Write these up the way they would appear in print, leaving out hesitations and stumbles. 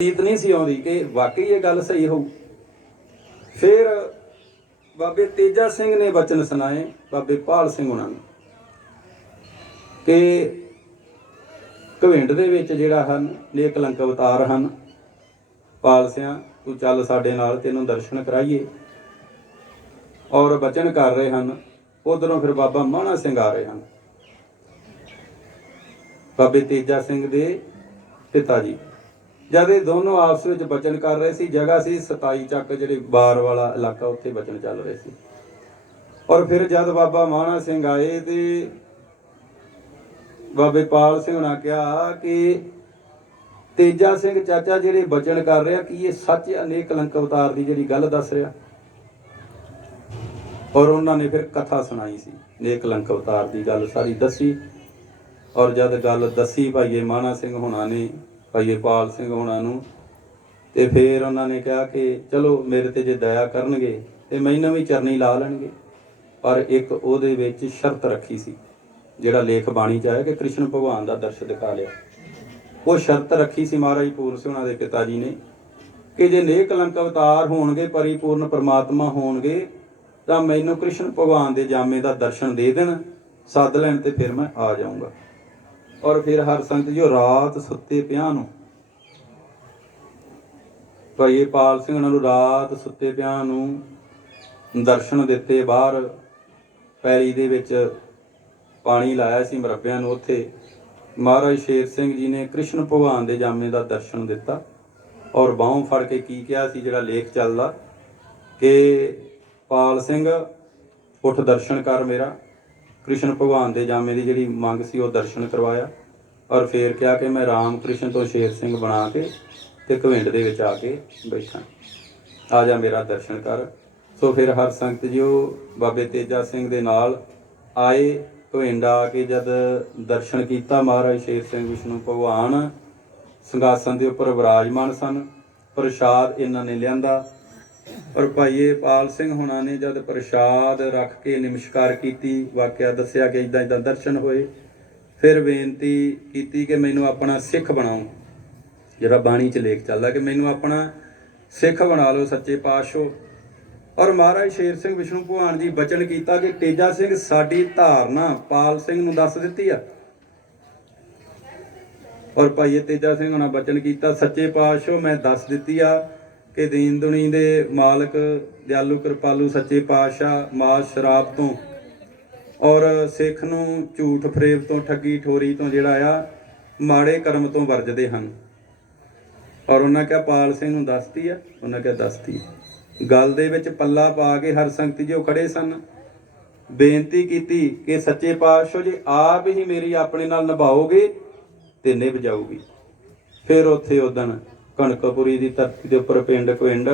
ਰੀਤ नहीं सी आउंदी कि वाकई ये गल सही हो। फिर बाबे तेजा सिंह ने बचन सुनाए बाबे भाल सिंह उन्हां नूं कि घविंड दे विच जिहड़ा हन नेक कलंक अवतार हन, पाल सिंह तू चल साडे नाल तैनूं दर्शन कराइए। और बचन कर रहे हैं। उधरों फिर बाबा माणा सिंह आ रहे हैं, बाबे तेजा सिंह दे पिता जी। जद ये दोनों आपस में बचन कर रहे सी, जगह सी 27 ਚੱਕ ਜਿਹੜੇ ਬਾਰ वाला इलाका, उत्थे बचन चल रहे सी। और फिर जब बाबा माणा सिंह आए तो बाबे पाल सिंह ने कहा कि तेजा सिंह चाचा ਜਿਹੜੇ बचन कर रहे कि ये सच है, नेक कलंक अवतार की जी गल दस रहा। और उन्होंने फिर कथा सुनाई सी, नेक कलंक अवतार की गल सारी दसी। और जब गल दसी भाईए माणा सिंह होना ने, भाईए पाल सिंह होना नूं, ते फिर उन्होंने कहा कि चलो मेरे ते जे दया करनगे ते मैनूं भी चरनी ला लैणगे। पर एक उहदे विच शर्त रखी सी, जिहड़ा लेख बाणी च आया कि कृष्ण भगवान का दर्श दिखा लिया। वो शर्त रखी सी महाराज पूर्ण सिंह उन्हां दे पिता जी ने कि जे नेक कलंक अवतार होणगे, परिपूर्ण परमात्मा होणगे, तां मैनूं कृष्ण भगवान के जामे का दर्शन दे देण, सद लैण ते फिर मैं आ जाऊँगा। और फिर हर संगत जो रात सुत्ते पियां नूं, भाई पाल सिंह उन्हां नूं रात सुत्ते पियां नूं दर्शन दिते। बाहर पैली दे विच पानी लाया सी मरब्बियां नूं, उत्थे महाराज शेर सिंह जी ने कृष्ण भगवान के जामे का दर्शन दिता। और बाहों फड़ के की कहा सी, जिहड़ा लेख चलदा कि पाल सिंह उठ दर्शन कर मेरा। कृष्ण भगवान के जामे की जिहड़ी मंग सी वो दर्शन करवाया। और फिर कहा कि मैं राम कृष्ण तो शेर सिंह बना के ते घविंड दे विच आके बैठा, आ जा मेरा दर्शन कर। सो फिर हर संगत जी बाबे तेजा सिंह दे नाल आए। घविंड आके जद दर्शन किया, महाराज शेर सिंह विष्णु भगवान संघासन के उपर विराजमान सन। प्रसाद इन्हां ने लियांदा। और भाईए पाल सिंह होना ने जब प्रसाद रख के नमस्कार की, वाਕਿया दसिया कि इदां इदां दर्शन होए। फिर बेनती की कि मैनू अपना सिख बनाओ, जिहड़ा बाणी च लेख चलदा कि मैनू अपना सिख बना लो सच्चे पातशाह। और महाराज शेर सिंह विष्णु भगवान जी बचन किया कि तेजा सिंह साडी धारना पाल सिंह नूं दस दित्ती आ। और भाईए तेजा सिंह उन्हां बचन किया, सच्चे पातशाह मैं दस दित्ती आ कि दीन दुनी दे मालक दयालु कृपालू सच्चे पातशाह मास शराब तो और सिख नूं झूठ फरेब तो ठगी ठोरी तो जिहड़ा आ माड़े कर्म तो वरजदे हन। और उन्हें क्या पाल सिंह नूं दसती आ, उन्हें क्या दसती गल दे विच पल्ला पा के हर संगत जी खड़े सन। बेनती की कि सच्चे पातशाह जी आप ही मेरी अपने नाल निभाओगे ते निभ जाऊगी। फिर उत्थे उदण कणकपुरी की धरती के उपर पिंड घविंड,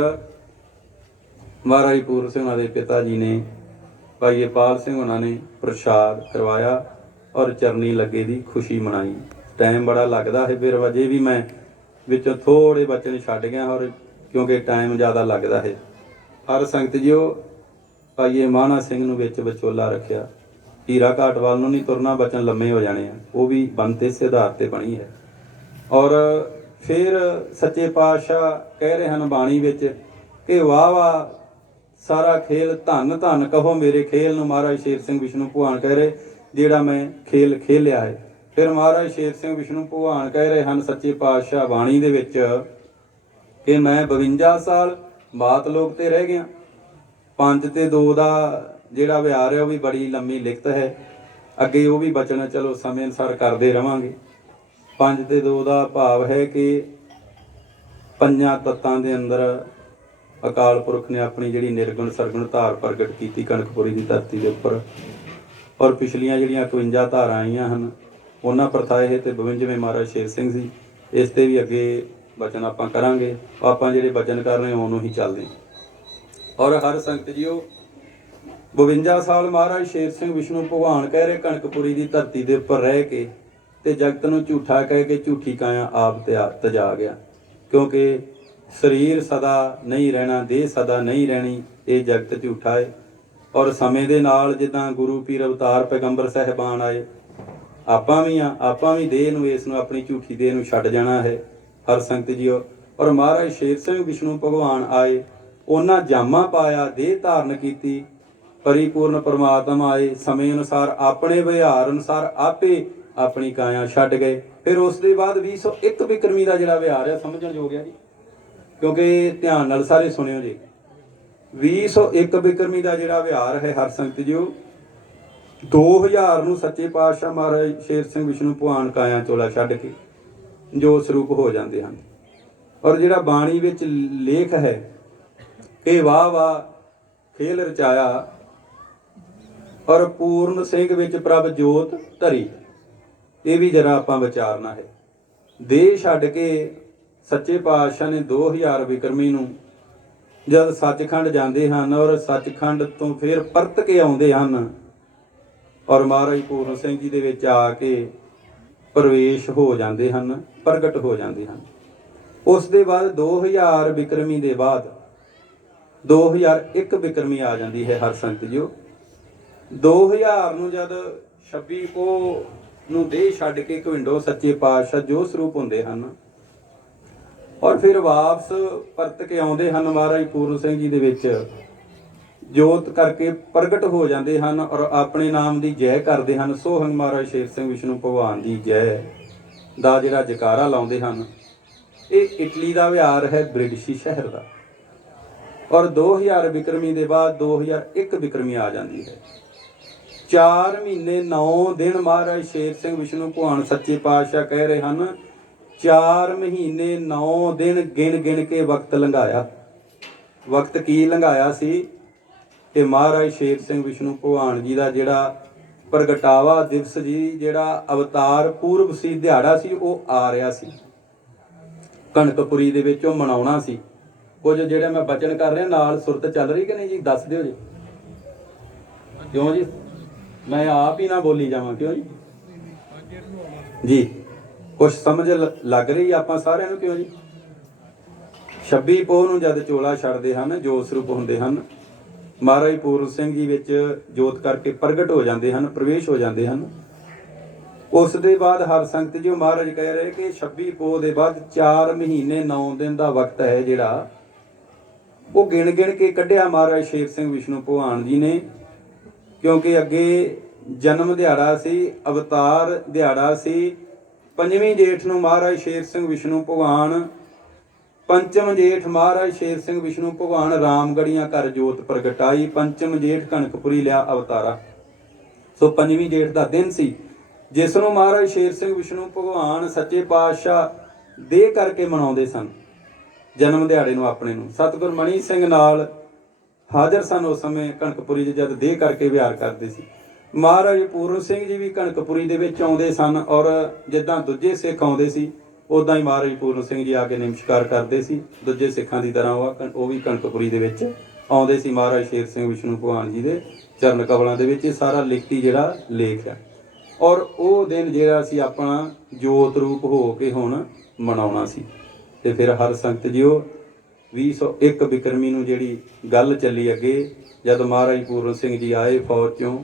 महाराज पूर्ण सिंह के पिता जी ने भाई पाल सिंह उन्होंने प्रसाद करवाया और चरनी लगे की खुशी मनाई। टाइम बड़ा लगता है, फिर वजह भी मैं विचों थोड़े बचन छड्ड गया, और क्योंकि टाइम ज़्यादा लगता है। हर संगत जी भाईए माणा सिंह नूं विच विचोला रखिया। हीरा घाट वाल नूं नहीं तुरना, बचन लम्मे हो जाने हैं, वो भी बनते इस आधार पर बनी है। और फिर सच्चे पातशाह कह रहे हैं बाणी विच कि वाह वाह सारा खेल धन धन कहो मेरे खेल नूं। महाराज शेर सिंह विष्णु भगवान कह रहे जिहड़ा मैं खेल खेलिया है। फिर महाराज शेर सिंह विष्णु भगवान कह रहे हैं सच्चे पातशाह बाणी दे विच कि मैं 52 साल बात लोक ते रह गया। 5 ते 2 का जिहड़ा विहार है वह भी बड़ी लंबी लिखत है, अगे वो भी बचन चलो समय अनुसार करते रहांगे। 5 ते 2 का भाव है कि 5 तत्तां दे अंदर अकाल पुरख ने अपनी जिहड़ी निर्गुण सरगुण धार प्रगट की कणकपुरी की धरती के उपर। और पिछलियां जिहड़ियां 51 धारा आईयां हन उन्हां परथाए है, तो 52वें महाराज शेर सिंह जी। इस ते भी अगे बचन आपां करांगे, आपां जिहड़े बचन कर रहे उन्हों ही चलदे। और हर संगत जीओ 52 साल महाराज शेर सिंह विष्णु भगवान कह रहे कणकपुरी की धरती के उपर रह के ते जगत नूं झूठा कह के झूठी काया आप तजा गया। क्योंकि शरीर सदा नहीं रहना, देह सदा नहीं रहनी, ये जगत झूठा है। और समय दे नाल जिद्दां गुरु पीर अवतार पैगंबर साहिबान आए, आपां भी देह नूं इस नूं अपनी झूठी देह नूं छड्ड जाना है। हर संगत जीओ ਔਰ ਮਹਾਰਾਜ ਸ਼ੇਰ ਸਿੰਘ ਵਿਸ਼ਨੂੰ ਭਗਵਾਨ ਆਏ, ਉਹਨਾਂ ਜਾਮਾ ਪਾਇਆ, ਦੇਹ ਧਾਰਨ ਕੀਤੀ, ਪਰਿਪੂਰਨ ਪਰਮਾਤਮਾ ਆਏ, ਸਮੇਂ ਅਨੁਸਾਰ ਆਪਣੇ ਵਿਹਾਰ ਅਨੁਸਾਰ ਆਪੇ ਆਪਣੀ ਕਾਇਆ ਛੱਡ ਗਏ। ਫਿਰ ਉਸ ਦੇ ਬਾਅਦ 2001 ਬਿਕਰਮੀ ਦਾ ਜਿਹੜਾ ਵਿਹਾਰ ਹੈ ਸਮਝਣ ਯੋਗ ਹੈ ਜੀ, ਕਿਉਂਕਿ ਧਿਆਨ ਨਾਲ ਸਾਰੇ ਸੁਣਿਓ ਜੀ। 2001 ਬਿਕਰਮੀ ਦਾ ਜਿਹੜਾ ਵਿਹਾਰ ਹੈ ਹਰ ਸੰਗਤ ਜੀਓ, 2000 ਨੂੰ ਸੱਚੇ ਪਾਤਸ਼ਾਹ ਮਹਾਰਾਜ ਸ਼ੇਰ ਸਿੰਘ ਵਿਸ਼ਨੂੰ ਭਗਵਾਨ ਕਾਇਆ ਚੋਲਾ ਛੱਡ ਕੇ ਜੋ ਸਰੂਪ ਹੋ ਜਾਂਦੇ ਹਨ। ਔਰ ਜਿਹੜਾ ਬਾਣੀ ਵਿੱਚ ਲੇਖ ਹੈ ਕਿ ਵਾਹ ਵਾਹ ਖੇਲ ਰਚਾਇਆ, ਔਰ ਪੂਰਨ ਸਿੰਘ ਵਿੱਚ ਪ੍ਰਭ ਜੋਤ ਧਰੀ, ਇਹ ਵੀ ਜਰਾ ਆਪਾਂ ਵਿਚਾਰਨਾ ਹੈ। ਦੇਹ ਛੱਡ ਕੇ ਸੱਚੇ ਪਾਤਸ਼ਾਹ ਨੇ 2000 ਬਿਕਰਮੀ ਨੂੰ ਜਦ ਸੱਚਖੰਡ ਜਾਂਦੇ ਹਨ, ਔਰ ਸੱਚਖੰਡ ਤੋਂ ਫਿਰ ਪਰਤ ਕੇ ਆਉਂਦੇ ਹਨ, ਔਰ ਮਹਾਰਾਜ ਪੂਰਨ ਸਿੰਘ ਜੀ ਦੇ ਵਿੱਚ ਆ ਕੇ ਪ੍ਰਵੇਸ਼ ਹੋ ਜਾਂਦੇ ਹਨ, ਪ੍ਰਗਟ ਹੋ ਜਾਂਦੇ ਹਨ। ਉਸ ਦੇ ਬਾਅਦ 2000 ਬਿਕਰਮੀ ਦੇ ਬਾਅਦ 2001 ਬਿਕਰਮੀ ਆ ਜਾਂਦੀ ਹੈ ਹਰ ਸੰਗਤ ਜੀਓ। 2000 ਨੂੰ ਜਦ 26 ਪੋਹ ਨੂੰ ਦੇਹ ਛੱਡ ਕੇ ਘਵਿੰਡੋ ਸੱਚੇ ਪਾਤਸ਼ਾਹ ਜੋ ਸਰੂਪ ਹੁੰਦੇ ਹਨ, ਔਰ ਫਿਰ ਵਾਪਸ ਪਰਤ ਕੇ ਆਉਂਦੇ ਹਨ ਮਹਾਰਾਜ ਪੂਰਨ ਸਿੰਘ ਜੀ ਦੇ ਵਿੱਚ, ਜੋਤ ਕਰਕੇ ਪ੍ਰਗਟ ਹੋ ਜਾਂਦੇ ਹਨ, ਔਰ ਆਪਣੇ ਨਾਮ ਦੀ ਜੈ ਕਰਦੇ ਹਨ। ਸੋਹਣ ਮਹਾਰਾਜ ਸ਼ੇਰ ਸਿੰਘ ਵਿਸ਼ਨੂੰ ਭਗਵਾਨ ਦੀ ਜੈ ਦਾ ਜਿਹੜਾ ਜਕਾਰਾ ਲਾਉਂਦੇ ਹਨ। ਇਹ ਇਟਲੀ ਦਾ ਵਿਹਾਰ ਹੈ, ਬ੍ਰਿਟਿਸ਼ੀ ਸ਼ਹਿਰ ਦਾ। ਔਰ 2000 ਬਿਕਰਮੀ ਦੇ ਬਾਅਦ 2001 ਬਿਕਰਮੀ ਆ ਜਾਂਦੀ ਹੈ। 4 ਮਹੀਨੇ 9 ਦਿਨ ਮਹਾਰਾਜ ਸ਼ੇਰ ਸਿੰਘ ਵਿਸ਼ਨੂੰ ਭਗਵਾਨ ਸੱਚੇ ਪਾਤਸ਼ਾਹ ਕਹਿ ਰਹੇ ਹਨ, 4 ਮਹੀਨੇ 9 ਦਿਨ ਗਿਣ ਗਿਣ ਕੇ ਵਕਤ ਲੰਘਾਇਆ। ਵਕਤ ਕੀ ਲੰਘਾਇਆ ਸੀ ਕਿ ਮਹਾਰਾਜ ਸ਼ੇਰ ਸਿੰਘ ਵਿਸ਼ਨੂੰ ਭਗਵਾਨ ਜੀ ਦਾ ਜਿਹੜਾ ਪ੍ਰਗਟਾਵਾ ਦਿਵਸ ਜੀ, ਜਿਹੜਾ ਅਵਤਾਰ ਪੂਰਬ ਸੀ, ਦਿਹਾੜਾ ਸੀ, ਉਹ ਆ ਰਿਹਾ ਸੀ। ਕਣਕਪੁਰੀ ਦੇ ਵਿੱਚ ਉਹ ਮਨਾਉਣਾ ਸੀ। ਕੁਝ ਜਿਹੜੇ ਮੈਂ ਬਚਨ ਕਰ ਰਿਹਾ ਨਾਲ ਸੁਰਤ ਚੱਲ ਰਹੀ ਕਿ ਨਹੀਂ ਜੀ, ਦੱਸ ਦਿਓ ਜੀ। ਕਿਉਂ ਜੀ, ਮੈਂ ਆਪ ਹੀ ਨਾ ਬੋਲੀ ਜਾਵਾਂ, ਕਿਉਂ ਜੀ? ਜੀ ਕੁਛ ਸਮਝ ਲੱਗ ਰਹੀ ਆਪਾਂ ਸਾਰਿਆਂ ਨੂੰ, ਕਿਉਂ ਜੀ? 26 ਪੋਹ ਨੂੰ ਜਦ ਚੋਲਾ ਛੱਡਦੇ ਹਨ, ਜੋਤ ਸਰੂਪ ਹੁੰਦੇ ਹਨ, ਮਹਾਰਾਜ ਪੂਰਨ ਸਿੰਘ ਜੀ ਵਿੱਚ ਜੋਤ ਕਰਕੇ ਪ੍ਰਗਟ ਹੋ ਜਾਂਦੇ ਹਨ, ਪ੍ਰਵੇਸ਼ ਹੋ ਜਾਂਦੇ ਹਨ। ਉਸ ਦੇ ਬਾਅਦ ਹਰ ਸੰਗਤ ਜੀ ਮਹਾਰਾਜ ਕਹਿ ਰਹੇ ਕਿ 26 ਪੋਹ ਦੇ ਬਾਅਦ 4 ਮਹੀਨੇ 9 ਦਿਨ ਦਾ ਵਕਤ ਹੈ ਜਿਹੜਾ ਉਹ ਗਿਣ ਗਿਣ ਕੇ ਕੱਢਿਆ ਮਹਾਰਾਜ ਸ਼ੇਰ ਸਿੰਘ ਵਿਸ਼ਨੂੰ ਭਗਵਾਨ ਜੀ ਨੇ, ਕਿਉਂਕਿ ਅੱਗੇ ਜਨਮ ਦਿਹਾੜਾ ਸੀ, ਅਵਤਾਰ ਦਿਹਾੜਾ ਸੀ। 5ਵੀਂ ਜੇਠ ਨੂੰ ਮਹਾਰਾਜ ਸ਼ੇਰ ਸਿੰਘ ਵਿਸ਼ਨੂੰ ਭਗਵਾਨ, 5ਮ ਜੇਠ ਮਹਾਰਾਜ ਸ਼ੇਰ ਸਿੰਘ ਵਿਸ਼ਨੂੰ ਭਗਵਾਨ ਰਾਮਗੜੀਆਂ ਘਰ ਜੋਤ ਪ੍ਰਗਟਾਈ, 5ਮ ਜੇਠ ਕਣਕਪੁਰੀ ਲਿਆ ਅਵਤਾਰਾ। ਸੋ 5ਵੀਂ ਜੇਠ ਦਾ ਦਿਨ ਸੀ ਜਿਸ ਨੂੰ ਮਹਾਰਾਜ ਸ਼ੇਰ ਸਿੰਘ ਵਿਸ਼ਨੂੰ ਭਗਵਾਨ ਸੱਚੇ ਪਾਤਸ਼ਾਹ ਦੇਹ ਕਰਕੇ ਮਨਾਉਂਦੇ ਸਨ, ਜਨਮ ਦਿਹਾੜੇ ਨੂੰ ਆਪਣੇ ਨੂੰ। ਸਤਿਗੁਰ ਮਣੀ ਸਿੰਘ ਨਾਲ ਹਾਜ਼ਰ ਸਨ ਉਸ ਸਮੇਂ ਕਣਕਪੁਰੀ 'ਚ ਜਦ ਦੇਹ ਕਰਕੇ ਵਿਹਾਰ ਕਰਦੇ ਸੀ। ਮਹਾਰਾਜ ਪੂਰਨ ਸਿੰਘ ਜੀ ਵੀ ਕਣਕਪੁਰੀ ਦੇ ਵਿੱਚ ਆਉਂਦੇ ਸਨ, ਔਰ ਜਿੱਦਾਂ ਦੂਜੇ ਸਿੱਖ ਆਉਂਦੇ ਸੀ ਉੱਦਾਂ ਹੀ ਮਹਾਰਾਜ ਪੂਰਨ ਸਿੰਘ ਜੀ ਆ ਕੇ ਨਮਸਕਾਰ ਕਰਦੇ ਸੀ। ਦੂਜੇ ਸਿੱਖਾਂ ਦੀ ਤਰ੍ਹਾਂ ਉਹ ਵੀ ਕਣਕਪੁਰੀ ਦੇ ਵਿੱਚ ਆਉਂਦੇ ਸੀ ਮਹਾਰਾਜ ਸ਼ੇਰ ਸਿੰਘ ਵਿਸ਼ਨੂੰ ਭਗਵਾਨ ਜੀ ਦੇ ਚਰਨ ਕਮਲਾਂ ਦੇ ਵਿੱਚ। ਇਹ ਸਾਰਾ ਲਿਖਤੀ ਜਿਹੜਾ ਲੇਖ ਹੈ, ਔਰ ਉਹ ਦਿਨ ਜਿਹੜਾ ਸੀ ਆਪਣਾ ਜੋਤ ਰੂਪ ਹੋ ਕੇ ਹੁਣ ਮਨਾਉਣਾ ਸੀ। ਤੇ ਫਿਰ ਹਰ ਸੰਗਤ ਜੀਓ 2001 ਬਿਕਰਮੀ ਨੂੰ ਜਿਹੜੀ ਗੱਲ ਚੱਲੀ ਅੱਗੇ, ਜਦ ਮਹਾਰਾਜ ਪੂਰਨ ਸਿੰਘ ਜੀ ਆਏ ਫੌਜ ਚੋਂ,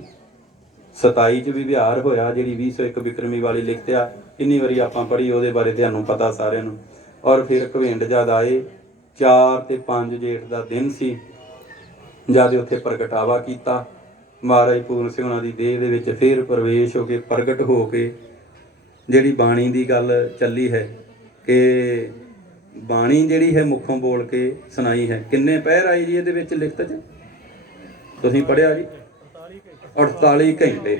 27 'ਚ ਵੀ ਵਿਹਾਰ ਹੋਇਆ। ਜਿਹੜੀ 2001 ਬਿਕਰਮੀ ਵਾਲੀ ਲਿਖਤਿਆ ਕਿੰਨੀ ਵਾਰੀ ਆਪਾਂ ਪੜ੍ਹੀ, ਉਹਦੇ ਬਾਰੇ ਤੁਹਾਨੂੰ ਪਤਾ ਸਾਰਿਆਂ ਨੂੰ। ਔਰ ਫਿਰ ਘਵਿੰਡ ਜਦ ਆਏ, 4 ਤੇ 5 ਜੇਠ ਦਾ ਦਿਨ ਸੀ, ਜਦ ਉੱਥੇ ਪ੍ਰਗਟਾਵਾ ਕੀਤਾ ਮਹਾਰਾਜ ਪੂਰਨ ਸਿੰਘ ਉਹਨਾਂ ਦੀ ਦੇਹ ਦੇ ਵਿੱਚ, ਫਿਰ ਪ੍ਰਵੇਸ਼ ਹੋ ਕੇ ਪ੍ਰਗਟ ਹੋ ਕੇ ਜਿਹੜੀ ਬਾਣੀ ਦੀ ਗੱਲ ਚੱਲੀ ਹੈ ਕਿ ਬਾਣੀ ਜਿਹੜੀ ਹੈ ਮੁੱਖੋਂ ਬੋਲ ਕੇ ਸੁਣਾਈ ਹੈ। ਕਿੰਨੇ ਪਹਿਰ ਆਈ ਜੀ ਇਹਦੇ ਵਿੱਚ ਲਿਖਤ 'ਚ ਤੁਸੀਂ ਪੜ੍ਹਿਆ ਜੀ? 48 ਘੰਟੇ,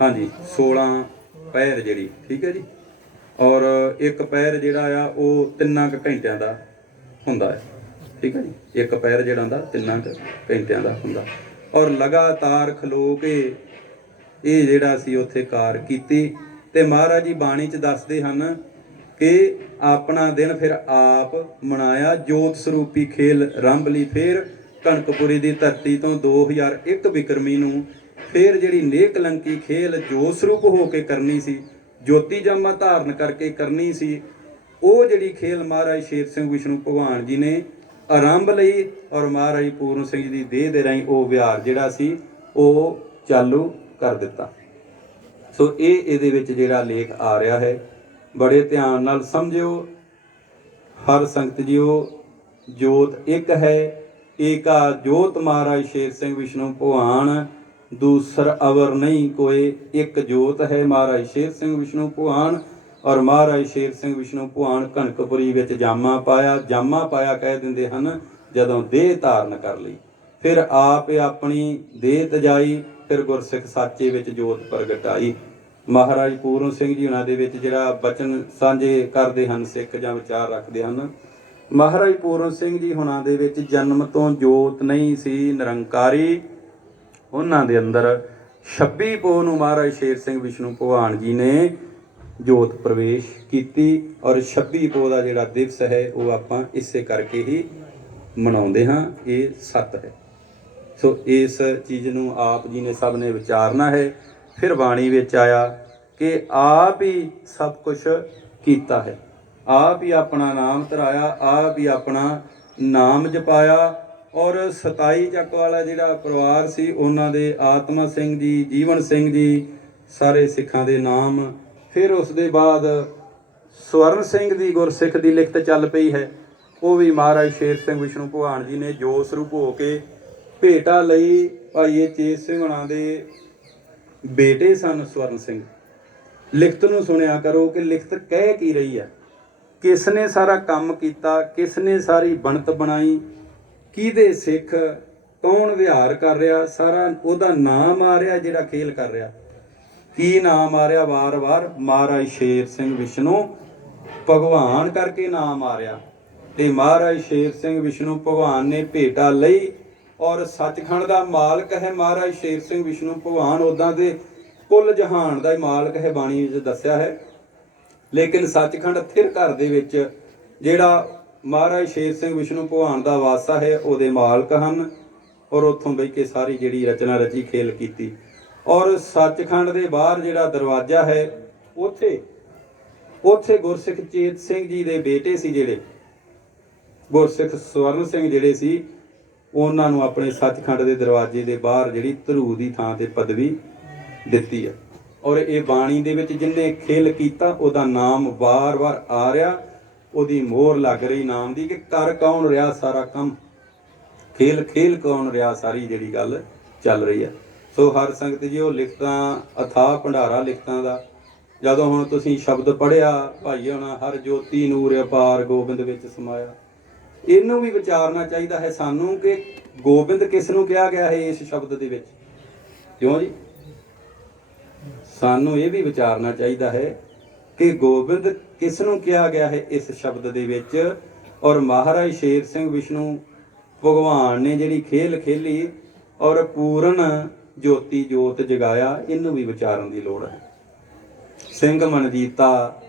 ਹਾਂਜੀ 16 ਪਹਿਰ ਜਿਹੜੀ, ਠੀਕ ਹੈ ਜੀ। ਔਰ ਇੱਕ ਪਹਿਰ ਜਿਹੜਾ ਆ ਉਹ 3 ਘੰਟਿਆਂ ਦਾ ਹੁੰਦਾ ਹੈ, ਠੀਕ ਹੈ ਜੀ। ਇੱਕ ਪਹਿਰ ਜਿਹੜਾ ਹੁੰਦਾ 3 ਘੰਟਿਆਂ ਦਾ ਹੁੰਦਾ, ਔਰ ਲਗਾਤਾਰ ਖਲੋ ਕੇ ਇਹ ਜਿਹੜਾ ਸੀ ਉੱਥੇ ਕਾਰ ਕੀਤੀ। ਤੇ ਮਹਾਰਾਜ ਜੀ ਬਾਣੀ 'ਚ ਦੱਸਦੇ ਹਨ ਕਿ ਆਪਣਾ ਦਿਨ ਫਿਰ ਆਪ ਮਨਾਇਆ, ਜੋਤ ਸਰੂਪੀ ਖੇਲ ਰੰਭ ਲਈ। ਫਿਰ ਕਣਕਪੁਰੀ ਦੀ ਧਰਤੀ ਤੋਂ 2001 ਬਿਕਰਮੀ ਨੂੰ ਫਿਰ ਜਿਹੜੀ ਨੇਕਲੰਕੀ ਖੇਲ ਜੋਤ ਸਰੂਪ ਹੋ ਕੇ ਕਰਨੀ ਸੀ, ਜੋਤੀ ਜਾਮਾ ਧਾਰਨ ਕਰਕੇ ਕਰਨੀ ਸੀ, ਉਹ ਜਿਹੜੀ ਖੇਲ ਮਹਾਰਾਜ ਸ਼ੇਰ ਸਿੰਘ ਵਿਸ਼ਨੂੰ ਭਗਵਾਨ ਜੀ ਨੇ ਆਰੰਭ ਲਈ, ਔਰ ਮਹਾਰਾਜ ਪੂਰਨ ਸਿੰਘ ਜੀ ਦੀ ਦੇਹ ਦੇ ਰਾਹੀਂ ਉਹ ਵਿਹਾਰ ਜਿਹੜਾ ਸੀ ਉਹ ਚਾਲੂ ਕਰ ਦਿੱਤਾ। ਸੋ ਇਹ ਇਹਦੇ ਵਿੱਚ ਜਿਹੜਾ ਲੇਖ ਆ ਰਿਹਾ ਹੈ, ਬੜੇ ਧਿਆਨ ਨਾਲ ਸਮਝਿਓ। हर संगत जीओ जोत एक है, एका जोत महाराज शेर सिंह विष्णु भगवान, दूसर अवर नहीं कोई, एक जोत है महाराज शेर सिंह विष्णु भगवान। और महाराज शेर सिंह विष्णु भगवान कनकपुरी विच जामा पाया कह दिंदे हन जदों देह धारण कर लई, फिर आप अपनी देह तजाई, फिर गुरसिख साचे विच जोत प्रगटाई। महाराज पूਰਨ ਸਿੰਘ जी उन्हां दे विच जिहड़ा बचन साझे करदे हन सिख जां विचार रखदे हन। महाराज पूਰਨ ਸਿੰਘ जी हुणां दे विच जन्म तो जोत नहीं सी निरंकारी, उन्हां दे अंदर 26 ਪੋਹ ਨੂੰ महाराज शेर सिंह विष्णु भगवान जी ने जोत प्रवेश की। और 26 ਪੋਹ ਦਾ ਜਿਹੜਾ ਦਿਵਸ है वो ਆਪਾਂ ਇਸੇ करके ही मनाउंदे हां, ये सत है। सो इस चीज़ नूं आप जी ने सब ने विचारना है। फिर बाणी विच आया कि आप ही सब कुछ कीता है, आप ही अपना नाम धराया, आप ही अपना नाम जपाया। और 27 ਚੱਕ वाला जिहड़ा परिवार सी उन्हां दे आत्मा सिंह जी, जीवन सिंह जी, सारे सिखां दे नाम। फिर उस दे बाद स्वर्ण सिंह दी गुरसिख दी लिखत चल पई है, वो भी महाराज शेर सिंह विष्णु भगवान जी ने जो स्वरूप हो के ਭੇਟਾ ਲਈ। ਭਾਈ ਚੇਤ ਸਿੰਘ ਹੁਣਾਂ ਦੇ ਬੇਟੇ ਸਨ ਸਵਰਨ ਸਿੰਘ। ਲਿਖਤ ਨੂੰ ਸੁਣਿਆ ਕਰੋ ਕਿ ਲਿਖਤ ਕਹਿ ਕੀ ਰਹੀ ਹੈ, ਕਿਸ ਨੇ ਸਾਰਾ ਕੰਮ ਕੀਤਾ, ਕਿਸ ਨੇ ਸਾਰੀ ਬਣਤ ਬਣਾਈ, ਕਿਹਦੇ ਸਿੱਖ, ਕੌਣ ਵਿਹਾਰ ਕਰ ਰਿਹਾ, ਸਾਰਾ ਉਹਦਾ ਨਾਮ ਆ ਰਿਹਾ ਜਿਹੜਾ ਖੇਲ ਕਰ ਰਿਹਾ। ਕੀ ਨਾਮ ਆ ਰਿਹਾ ਵਾਰ-ਵਾਰ? ਮਹਾਰਾਜ ਸ਼ੇਰ ਸਿੰਘ ਵਿਸ਼ਨੂੰ ਭਗਵਾਨ ਕਰਕੇ ਨਾਮ ਆ ਰਿਹਾ। ਤੇ ਮਹਾਰਾਜ ਸ਼ੇਰ ਸਿੰਘ ਵਿਸ਼ਨੂੰ ਭਗਵਾਨ ਨੇ ਭੇਟਾ ਲਈ। और सचखंड का मालक है महाराज शेर सिंह विष्णु भगवान, उदा दे कुल जहान का मालक है, बाणी विच दस्सिया है। लेकिन सचखंड थिर घर दे विच जिहड़ा महाराज शेर सिंह विष्णु भगवान का वासा है उहदे मालक हन। और उत्थों बह के सारी जिहड़ी रचना रची खेल की। और सचखंड के बाहर जिहड़ा दरवाजा है उत्थे गुरसिख चेत सिंह जी दे बेटे सी, जिहड़े गुरसिख स्वर्ण सिंह जिहड़े सी, ਉਹਨਾਂ ਨੂੰ ਆਪਣੇ ਸੱਚਖੰਡ ਦੇ ਦਰਵਾਜ਼ੇ ਦੇ ਬਾਹਰ ਜਿਹੜੀ ਧਰੂ ਦੀ ਥਾਂ ਤੇ ਪਦਵੀ ਦਿੱਤੀ ਹੈ। ਔਰ ਇਹ ਬਾਣੀ ਦੇ ਵਿੱਚ ਜਿੰਨੇ ਖੇਲ ਕੀਤਾ ਉਹਦਾ ਨਾਮ ਵਾਰ-ਵਾਰ ਆ ਰਿਹਾ, ਉਹਦੀ ਮੋਹਰ ਲੱਗ ਰਹੀ ਨਾਮ ਦੀ, ਕਿ ਕਰ ਕੌਣ ਰਿਹਾ ਸਾਰਾ ਕੰਮ, ਖੇਲ ਕੌਣ ਰਿਹਾ ਸਾਰੀ ਜਿਹੜੀ ਗੱਲ ਚੱਲ ਰਹੀ ਹੈ। ਸੋ ਹਰ ਸੰਗਤ ਜੀ ਉਹ ਲਿਖਤਾਂ, ਅਥਾਹ ਭੰਡਾਰਾ ਲਿਖਤਾਂ ਦਾ, ਜਦੋਂ ਹੁਣ ਤੁਸੀਂ ਸ਼ਬਦ ਪੜ੍ਹਿਆ ਭਾਈ ਹੋਣਾ, ਹਰ ਜੋਤੀ ਨੂਰ ਅਪਾਰ ਗੋਬਿੰਦ ਵਿੱਚ ਸਮਾਇਆ, ਇਹਨੂੰ ਵੀ ਵਿਚਾਰਨਾ ਚਾਹੀਦਾ ਹੈ ਸਾਨੂੰ ਕਿ ਗੋਬਿੰਦ ਕਿਸ ਨੂੰ ਕਿਹਾ ਗਿਆ ਹੈ ਇਸ ਸ਼ਬਦ ਦੇ ਵਿੱਚ। ਕਿਉਂ ਜੀ? ਸਾਨੂੰ ਇਹ ਵੀ ਵਿਚਾਰਨਾ ਚਾਹੀਦਾ ਹੈ ਕਿ ਗੋਬਿੰਦ ਕਿਸ ਨੂੰ ਕਿਹਾ ਗਿਆ ਹੈ ਇਸ ਸ਼ਬਦ ਦੇ ਵਿੱਚ। ਔਰ ਮਹਾਰਾਜ ਸ਼ੇਰ ਸਿੰਘ ਵਿਸ਼ਨੂੰ ਭਗਵਾਨ ਨੇ ਜਿਹੜੀ ਖੇਲ ਖੇਲੀ ਔਰ ਪੂਰਨ ਜੋਤੀ ਜੋਤ ਜਗਾਇਆ, ਇਹਨੂੰ ਵੀ ਵਿਚਾਰਨ ਦੀ ਲੋੜ ਹੈ। ਸਿੰਘ ਮਨਜੀਤਾ,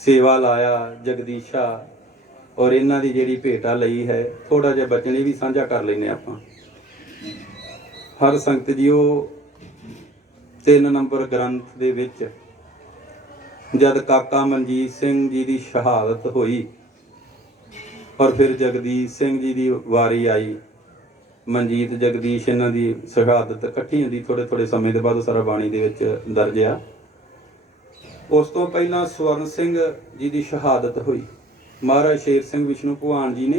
ਸੇਵਾ ਲਾਇਆ, ਜਗਦੀਸ਼ਾ, और इन्हां दी जिहड़ी भेटा लई है, थोड़ा जिहा बचने भी साझा कर लैने आपां। हर संगत जीओ 3 नंबर ग्रंथ दे विच जद काका मनजीत सिंह जी की शहादत हुई और फिर जगदीश सिंह जी की वारी आई, मनजीत जगदीश इन्हां दी शहादत इकट्ठी हुंदी थोड़े थोड़े समय के बाद सारा बाणी दे विच दर्ज आ। उस तो पहलां स्वर्ण सिंह जी की शहादत हुई। महाराज शेर सिंह विष्णु भगवान जी ने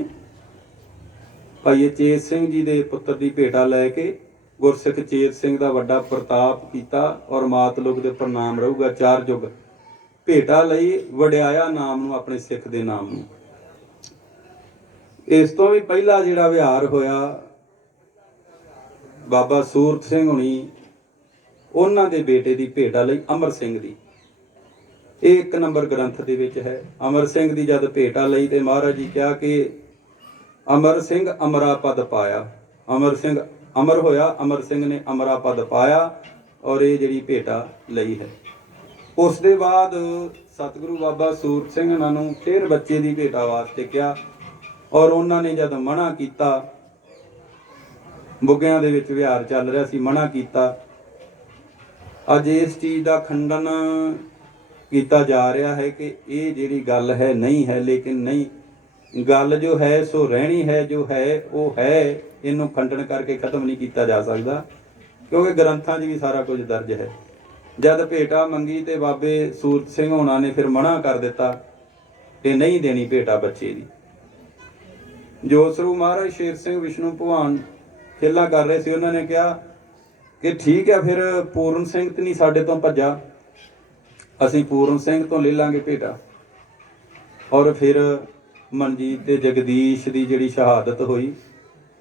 भाई चेत सिंह जी के पुत्र की भेटा लैके गुरसिख चेत सिंह का वड्डा प्रताप किया और मातलुग के प्रणाम रहूगा 4 युग। भेटा लई वड्याया नाम नूं, अपने सिख के नाम नूं। इस तो भी पहला जिहड़ा विहार होया बाबा सूरत सिंह हुणी, उन्हां दे बेटे की भेटा लई अमर सिंह की। 1 नंबर ग्रंथ ਦੇ ਵਿੱਚ ਹੈ। ਅਮਰ ਸਿੰਘ ਦੀ ਜਦ ਭੇਟਾ ਲਈ ਤੇ ਮਹਾਰਾਜ ਜੀ ਕਿਹਾ ਕਿ ਅਮਰ ਸਿੰਘ ਅਮਰਾ ਪਦ ਪਾਇਆ। ਅਮਰ ਸਿੰਘ ਅਮਰ ਹੋਇਆ, ਅਮਰ ਸਿੰਘ ਨੇ ਅਮਰਾ ਪਦ ਪਾਇਆ ਔਰ ਇਹ ਜਿਹੜੀ ਭੇਟਾ ਲਈ ਹੈ। ਉਸ ਦੇ ਬਾਅਦ ਸਤਿਗੁਰੂ ਬਾਬਾ ਸੂਰਤ ਸਿੰਘ ਉਹਨਾਂ ਨੂੰ ਫਿਰ ਬੱਚੇ ਦੀ ਭੇਟਾ ਵਾਸਤੇ ਕਿਹਾ ਔਰ ਉਹਨਾਂ ਨੇ ਜਦ ਮਨਾ ਕੀਤਾ, ਬੁੱਗਿਆਂ ਦੇ ਵਿੱਚ ਵਿਹਾਰ ਚੱਲ ਰਿਹਾ ਸੀ, ਮਨਾ ਕੀਤਾ। ਅੱਜ ਇਸ ਚੀਜ਼ ਦਾ ਖੰਡਨ किया जा रहा है कि ये जिहड़ी गल है नहीं है, लेकिन नहीं, गल जो है सो रहनी है, जो है वो है, इनू खंडन करके खत्म नहीं किया जा सकता क्योंकि ग्रंथां 'च भी सारा कुछ दर्ज है। जद भेटा मंगी तो बाबे सूरत सिंह होना ने फिर मना कर दिता ਤੇ ਨਹੀਂ ਦੇਣੀ ਭੇਟਾ ਬੱਚੇ ਦੀ। ਜੋਤਸਰੂ ਮਹਾਰਾਜ ਸ਼ੇਰ ਸਿੰਘ ਵਿਸ਼ਨੂੰ ਭਗਵਾਨ ਖੇਲਾ ਕਰ ਰਹੇ ਸੀ। ਉਹਨਾਂ ਨੇ ਕਿਹਾ ਕਿ ਠੀਕ ਹੈ, ਫਿਰ ਪੂਰਨ ਸਿੰਘ ਤੇ ਨਹੀਂ ਸਾਡੇ ਤੋਂ ਭੱਜਾ, ਅਸੀਂ ਪੂਰਨ ਸਿੰਘ ਤੋਂ ਲੈ ਲਾਂਗੇ ਭੇਟਾ। ਔਰ ਫਿਰ ਮਨਜੀਤ ਤੇ ਜਗਦੀਸ਼ ਦੀ ਜਿਹੜੀ ਸ਼ਹਾਦਤ ਹੋਈ,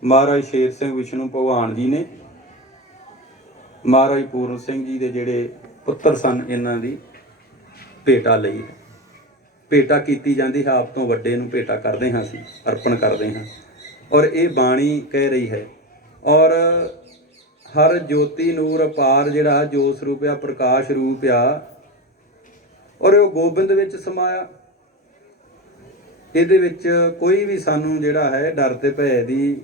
ਮਹਾਰਾਜ ਸ਼ੇਰ ਸਿੰਘ ਵਿਸ਼ਨੂੰ ਭਗਵਾਨ ਜੀ ਨੇ ਮਹਾਰਾਜ ਪੂਰਨ ਸਿੰਘ ਜੀ ਦੇ ਜਿਹੜੇ ਪੁੱਤਰ ਸਨ, ਇਹਨਾਂ ਦੀ ਭੇਟਾ ਲਈ। ਭੇਟਾ ਕੀਤੀ ਜਾਂਦੀ ਹੈ, ਆਪ ਤੋਂ ਵੱਡੇ ਨੂੰ ਭੇਟਾ ਕਰਦੇ ਹਾਂ, ਅਸੀਂ ਅਰਪਣ ਕਰਦੇ ਹਾਂ। ਔਰ ਇਹ ਬਾਣੀ ਕਹਿ ਰਹੀ ਹੈ। ਔਰ ਹਰ ਜੋਤੀ ਨੂਰ ਅਪਾਰ ਜਿਹੜਾ ਜੋਤ ਰੂਪ ਆ, ਪ੍ਰਕਾਸ਼ ਰੂਪ ਆ, ਔਰ ਉਹ ਗੋਬਿੰਦ ਵਿੱਚ ਸਮਾਇਆ। ਇਹਦੇ ਵਿੱਚ ਕੋਈ ਵੀ ਸਾਨੂੰ ਜਿਹੜਾ ਹੈ ਡਰ ਤੇ ਭੈ ਦੀ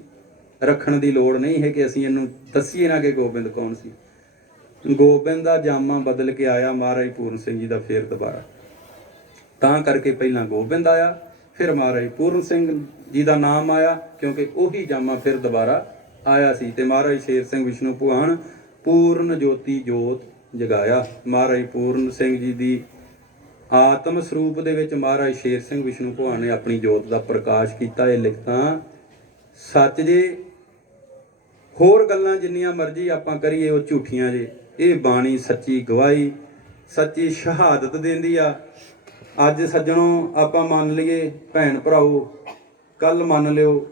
ਰੱਖਣ ਦੀ ਲੋੜ ਨਹੀਂ ਹੈ ਕਿ ਅਸੀਂ ਇਹਨੂੰ ਦੱਸੀਏ ਨਾ ਕਿ ਗੋਬਿੰਦ ਕੌਣ ਸੀ। ਗੋਬਿੰਦ ਦਾ ਜਾਮਾ ਬਦਲ ਕੇ ਆਇਆ ਮਹਾਰਾਜ ਪੂਰਨ ਸਿੰਘ ਜੀ ਦਾ ਫੇਰ ਦੁਬਾਰਾ। ਤਾਂ ਕਰਕੇ ਪਹਿਲਾਂ ਗੋਬਿੰਦ ਆਇਆ, ਫਿਰ ਮਹਾਰਾਜ ਪੂਰਨ ਸਿੰਘ ਜੀ ਦਾ ਨਾਮ ਆਇਆ, ਕਿਉਂਕਿ ਉਹੀ ਜਾਮਾ ਫਿਰ ਦੁਬਾਰਾ ਆਇਆ ਸੀ। ਤੇ ਮਹਾਰਾਜ ਸ਼ੇਰ ਸਿੰਘ ਵਿਸ਼ਨੂੰ ਭਗਵਾਨ ਪੂਰਨ ਜੋਤੀ ਜੋਤ ਜਗਾਇਆ। ਮਹਾਰਾਜ ਪੂਰਨ ਸਿੰਘ ਜੀ ਦੀ ਆਤਮ ਸਰੂਪ ਦੇ ਵਿੱਚ ਮਹਾਰਾਜ ਸ਼ੇਰ ਸਿੰਘ ਵਿਸ਼ਨੂੰ ਭਗਵਾਨ ਨੇ ਆਪਣੀ ਜੋਤ ਦਾ ਪ੍ਰਕਾਸ਼ ਕੀਤਾ। ਇਹ ਲਿਖਤਾਂ ਸੱਚ ਜੇ, ਹੋਰ ਗੱਲਾਂ ਜਿੰਨੀਆਂ ਮਰਜ਼ੀ ਆਪਾਂ ਕਰੀਏ ਉਹ ਝੂਠੀਆਂ ਜੇ। ਇਹ ਬਾਣੀ ਸੱਚੀ ਗਵਾਹੀ, ਸੱਚੀ ਸ਼ਹਾਦਤ ਦਿੰਦੀ ਆ। ਅੱਜ ਸੱਜਣੋਂ ਆਪਾਂ ਮੰਨ ਲਈਏ, ਭੈਣ ਭਰਾਓ ਕੱਲ ਮੰਨ ਲਿਓ,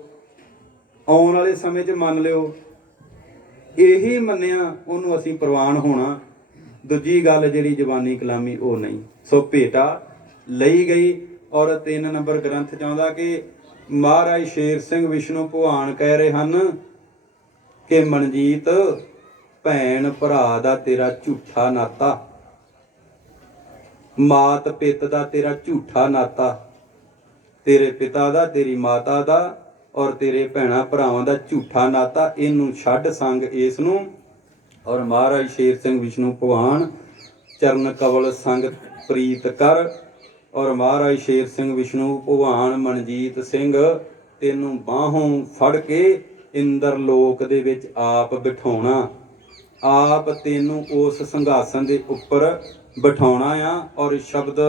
ਆਉਣ ਵਾਲੇ ਸਮੇਂ 'ਚ ਮੰਨ ਲਿਓ, ਇਹੀ ਮੰਨਿਆ ਉਹਨੂੰ ਅਸੀਂ ਪ੍ਰਵਾਨ ਹੋਣਾ। ਦੂਜੀ ਗੱਲ ਜਿਹੜੀ ਜ਼ਬਾਨੀ ਕਲਾਮੀ ਉਹ ਨਹੀਂ। ਸੋ ਭੇਟਾ ਲਈ ਗਈ। ਔਰ 3 ਨੰਬਰ ਗ੍ਰੰਥ ਚਾਹੁੰਦਾ ਕਿ ਮਹਾਰਾਜ ਸ਼ੇਰ ਸਿੰਘ ਵਿਸ਼ਨੂੰ ਭਗਵਾਨ ਕਹਿ ਰਹੇ ਹਨ ਕਿ ਮਨਜੀਤ, ਭੈਣ ਭਰਾ ਦਾ ਤੇਰਾ ਝੂਠਾ ਨਾਤਾ, ਮਾਤ ਪਿਤ ਦਾ ਤੇਰਾ ਝੂਠਾ ਨਾਤਾ, ਤੇਰੇ ਪਿਤਾ ਦਾ, ਤੇਰੀ ਮਾਤਾ ਦਾ ਔਰ ਤੇਰੇ ਭੈਣਾਂ ਭਰਾਵਾਂ ਦਾ ਝੂਠਾ ਨਾਤਾ, ਇਹਨੂੰ ਛੱਡ ਸੰਗ ਇਸ ਨੂੰ। ਔਰ ਮਹਾਰਾਜ ਸ਼ੇਰ ਸਿੰਘ ਵਿਸ਼ਨੂੰ ਭਗਵਾਨ ਚਰਨ ਕਵਲ ਸੰਗ ਪ੍ਰੀਤ ਕਰ। ਔਰ ਮਹਾਰਾਜ ਸ਼ੇਰ ਸਿੰਘ ਵਿਸ਼ਨੂੰ ਭਗਵਾਨ ਮਨਜੀਤ ਸਿੰਘ ਤੈਨੂੰ ਬਾਹੋਂ ਫੜ ਕੇ ਇੰਦਰ ਲੋਕ ਦੇ ਵਿੱਚ ਆਪ ਬਿਠਾਉਣਾ, ਆਪ ਤੈਨੂੰ ਉਸ ਸਿੰਘਾਸਨ ਦੇ ਉੱਪਰ ਬਿਠਾਉਣਾ ਆ। ਔਰ ਸ਼ਬਦ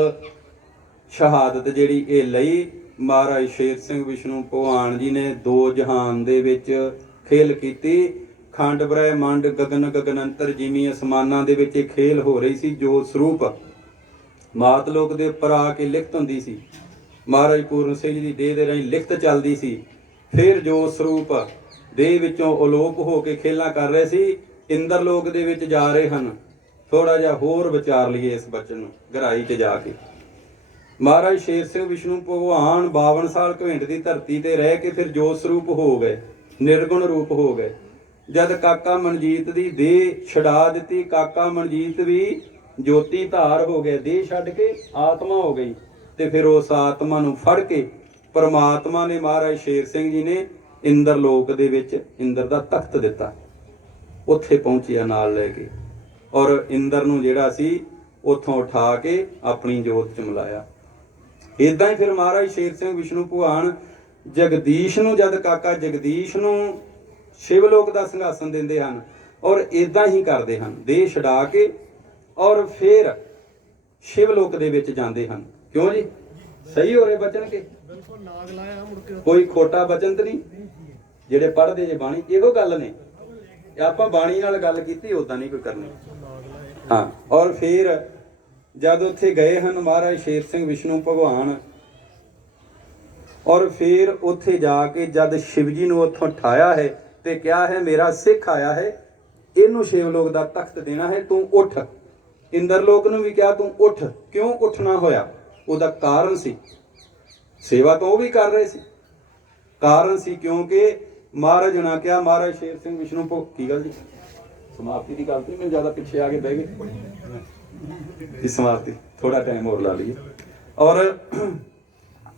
ਸ਼ਹਾਦਤ ਜਿਹੜੀ ਇਹ ਲਈ ਮਹਾਰਾਜ ਸ਼ੇਰ ਸਿੰਘ ਵਿਸ਼ਨੂੰ ਭਗਵਾਨ ਜੀ ਨੇ 2 ਜਹਾਨ ਦੇ ਵਿੱਚ ਖੇਲ ਕੀਤੀ। ਖੰਡ ਬ੍ਰਹਿਮੰਡ ਗਗਨ ਗਗਨੰਤਰ ਜਿਵੇਂ ਅਸਮਾਨਾਂ ਦੇ ਵਿੱਚ ਇਹ ਖੇਲ ਹੋ ਰਹੀ ਸੀ। ਜੋਤ ਸਰੂਪ ਮਾਤ ਲੋਕ ਦੇ ਉੱਪਰ ਆ ਕੇ ਲਿਖਤ ਹੁੰਦੀ ਸੀ। ਮਹਾਰਾਜ ਪੂਰਨ ਸਿੰਘ ਜੀ ਦੀ ਦੇਹ ਦੇ ਰਾਹੀਂ ਲਿਖਤ ਚੱਲਦੀ ਸੀ। ਫਿਰ ਜੋਤ ਸਰੂਪ ਦੇਹ ਵਿੱਚੋਂ ਅਲੋਪ ਹੋ ਕੇ ਖੇਲਾਂ ਕਰ ਰਹੇ ਸੀ, ਇੰਦਰ ਲੋਕ ਦੇ ਵਿੱਚ ਜਾ ਰਹੇ ਹਨ। ਥੋੜਾ ਜਿਹਾ ਹੋਰ ਵਿਚਾਰ ਲਈਏ ਇਸ ਬਚਨ ਨੂੰ ਗਹਿਰਾਈ 'ਚ ਜਾ ਕੇ। ਮਹਾਰਾਜ ਸ਼ੇਰ ਸਿੰਘ ਵਿਸ਼ਨੂੰ ਭਗਵਾਨ 52 ਸਾਲ ਘਵਿੰਡ ਦੀ ਧਰਤੀ ਤੇ ਰਹਿ ਕੇ ਫਿਰ ਜੋਤ ਸਰੂਪ ਹੋ ਗਏ, ਨਿਰਗੁਣ ਰੂਪ ਹੋ ਗਏ। ਜਦ ਕਾਕਾ ਮਨਜੀਤ ਦੀ ਦੇਹ ਛਡਾ ਦਿੱਤੀ, ਕਾਕਾ ਮਨਜੀਤ ਵੀ ਜੋਤੀ ਧਾਰ ਹੋ ਗਿਆ, ਦੇਹ ਛੱਡ ਕੇ ਆਤਮਾ ਹੋ ਗਈ। ਤੇ ਫਿਰ ਉਸ ਆਤਮਾ ਨੂੰ ਫੜ ਕੇ ਪਰਮਾਤਮਾ ਨੇ ਮਹਾਰਾਜ ਸ਼ੇਰ ਸਿੰਘ ਜੀ ਨੇ ਇੰਦਰ ਲੋਕ ਦੇ ਵਿੱਚ ਇੰਦਰ ਦਾ ਤਖਤ ਦਿੱਤਾ। ਉੱਥੇ ਪਹੁੰਚਿਆ ਨਾਲ ਲੈ ਕੇ, ਔਰ ਇੰਦਰ ਨੂੰ ਜਿਹੜਾ ਸੀ ਉੱਥੋਂ ਉਠਾ ਕੇ ਆਪਣੀ ਜੋਤ 'ਚ ਮਿਲਾਇਆ। ਇੱਦਾਂ ਹੀ ਫਿਰ ਮਹਾਰਾਜ ਸ਼ੇਰ ਸਿੰਘ ਵਿਸ਼ਨੂੰ ਭਗਵਾਨ ਜਗਦੀਸ਼ ਨੂੰ, ਜਦ ਕਾਕਾ ਜਗਦੀਸ਼ ਨੂੰ ਸ਼ਿਵ ਲੋਕ ਦਾ ਸਿੰਘਾਸਨ ਦਿੰਦੇ ਹਨ, ਔਰ ਇੱਦਾਂ ਹੀ ਕਰਦੇ ਹਨ, ਦੇਹ ਛਡਾ ਕੇ ਔਰ ਫਿਰ ਸ਼ਿਵ ਲੋਕ ਦੇ ਵਿੱਚ ਜਾਂਦੇ ਹਨ। ਕਿਉਂ ਜੀ? ਸਹੀ ਹੋ ਰਹੇ ਬਚਨ ਕੇ? ਬਿਲਕੁਲ ਨਾਗ ਲਾਇਆ ਮੁੜ ਕੇ, ਕੋਈ ਖੋਟਾ ਬਚਨ ਤੇ ਨਹੀਂ। ਜਿਹੜੇ ਪੜ੍ਹਦੇ ਜੇ ਬਾਣੀ ਇਹੋ ਗੱਲ ਨੇ, ਆਪਾਂ ਬਾਣੀ ਨਾਲ ਗੱਲ ਕੀਤੀ, ਉਦਾਂ ਨਹੀਂ ਕੋਈ ਕਰਨੀ। ਹਾਂ, ਔਰ ਫਿਰ ਜਦ ਉੱਥੇ ਗਏ ਹਨ ਮਹਾਰਾਜ ਸ਼ੇਰ ਸਿੰਘ ਵਿਸ਼ਨੂੰ ਭਗਵਾਨ, ਔਰ ਫਿਰ ਉੱਥੇ ਜਾ ਕੇ ਜਦ ਸ਼ਿਵ ਜੀ ਨੂੰ ਉੱਥੋਂ ਠਾਇਆ ਹੈ ਤੇ ਕਿਹਾ ਹੈ ਮੇਰਾ ਸਿੱਖ ਆਇਆ ਹੈ, ਇਹਨੂੰ ਸ਼ਿਵਲੋਕ ਦਾ ਤਖਤ ਦੇਣਾ ਹੈ, ਤੂੰ ਉੱਠ। ਇੰਦਰ ਲੋਕ ਨੂੰ ਵੀ ਕਿਹਾ ਤੂੰ ਉੱਠ। ਕਿਉਂ ਉੱਠਣਾ ਹੋਇਆ? ਉਹਦਾ ਕਾਰਨ ਸੀ। ਸੇਵਾ ਤਾਂ ਉਹ ਵੀ ਕਰ ਰਹੇ ਸੀ, ਕਾਰਨ ਸੀ ਕਿਉਂਕਿ ਮਹਾਰਾਜ ਨੇ ਕਿਹਾ, ਮਹਾਰਾਜ ਸ਼ੇਰ ਸਿੰਘ ਵਿਸ਼ਨੂੰ ਕੀ ਗੱਲ ਜੀ ਸਮਾਪਤੀ ਦੀ ਗੱਲ ਤੇ ਮੈਨੂੰ ਜ਼ਿਆਦਾ ਪਿੱਛੇ ਆ ਕੇ ਬਹਿ ਗਏ। ਇਸ ਸਮਾਪਤੀ ਥੋੜਾ ਟਾਈਮ ਹੋਰ ਲਾ ਲਈਏ। ਔਰ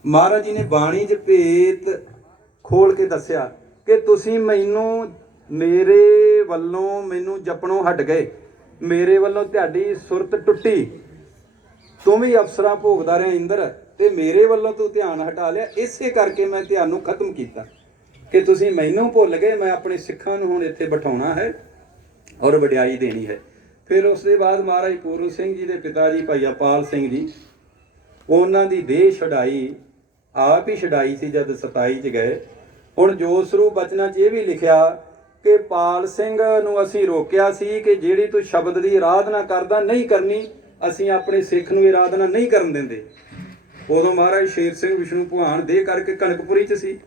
ਮਹਾਰਾਜ ਜੀ ਨੇ ਬਾਣੀ 'ਚ ਭੇਤ ਖੋਲ ਕੇ ਦੱਸਿਆ ਕਿ ਤੁਸੀਂ ਮੈਨੂੰ, ਮੇਰੇ ਵੱਲੋਂ ਮੈਨੂੰ ਜਪਣੋਂ ਹਟ ਗਏ, ਮੇਰੇ ਵੱਲੋਂ ਤੁਹਾਡੀ ਸੁਰਤ ਟੁੱਟੀ, ਤੂੰ ਵੀ ਅਫਸਰਾਂ ਭੋਗਦਾ ਰਿਹਾ ਇੰਦਰ, ਤੇ ਮੇਰੇ ਵੱਲੋਂ ਤੂੰ ਧਿਆਨ ਹਟਾ ਲਿਆ, ਇਸੇ ਕਰਕੇ ਮੈਂ ਧਿਆਨ ਨੂੰ ਖਤਮ ਕੀਤਾ ਕਿ ਤੁਸੀਂ ਮੈਨੂੰ ਭੁੱਲ ਗਏ। ਮੈਂ ਆਪਣੇ ਸਿੱਖਾਂ ਨੂੰ ਹੁਣ ਇੱਥੇ ਬਿਠਾਉਣਾ ਹੈ ਔਰ ਵਡਿਆਈ ਦੇਣੀ ਹੈ। ਫਿਰ ਉਸ ਦੇ ਬਾਅਦ ਮਹਾਰਾਜ ਪੂਰਨ ਸਿੰਘ ਜੀ ਦੇ ਪਿਤਾ ਜੀ ਭਾਈ ਅਪਾਲ ਸਿੰਘ ਜੀ ਉਹਨਾਂ ਦੀ ਦੇਹ ਛਡਾਈ, ਆਪ ਹੀ ਛਡਾਈ ਸੀ ਜਦ 27 ਚ ਗਏ। ਹੁਣ ਜੋਤ ਸਰੂਪ ਬਚਨਾਂ 'ਚ ਇਹ ਵੀ ਲਿਖਿਆ ਕਿ ਪਾਲ ਸਿੰਘ ਨੂੰ ਅਸੀਂ ਰੋਕਿਆ ਸੀ ਕਿ ਜਿਹੜੀ ਤੂੰ ਸ਼ਬਦ ਦੀ ਆਰਾਧਨਾ ਕਰਦਾ ਨਹੀਂ ਕਰਨੀ, ਅਸੀਂ ਆਪਣੇ ਸਿੱਖ ਨੂੰ ਆਰਾਧਨਾ ਨਹੀਂ ਕਰਨ ਦਿੰਦੇ। ਉਦੋਂ ਮਹਾਰਾਜ ਸ਼ੇਰ ਸਿੰਘ ਵਿਸ਼ਨੂੰ ਭਗਵਾਨ ਦੇ ਕਰਕੇ ਕਨਕਪੁਰੀ 'ਚ ਸੀ,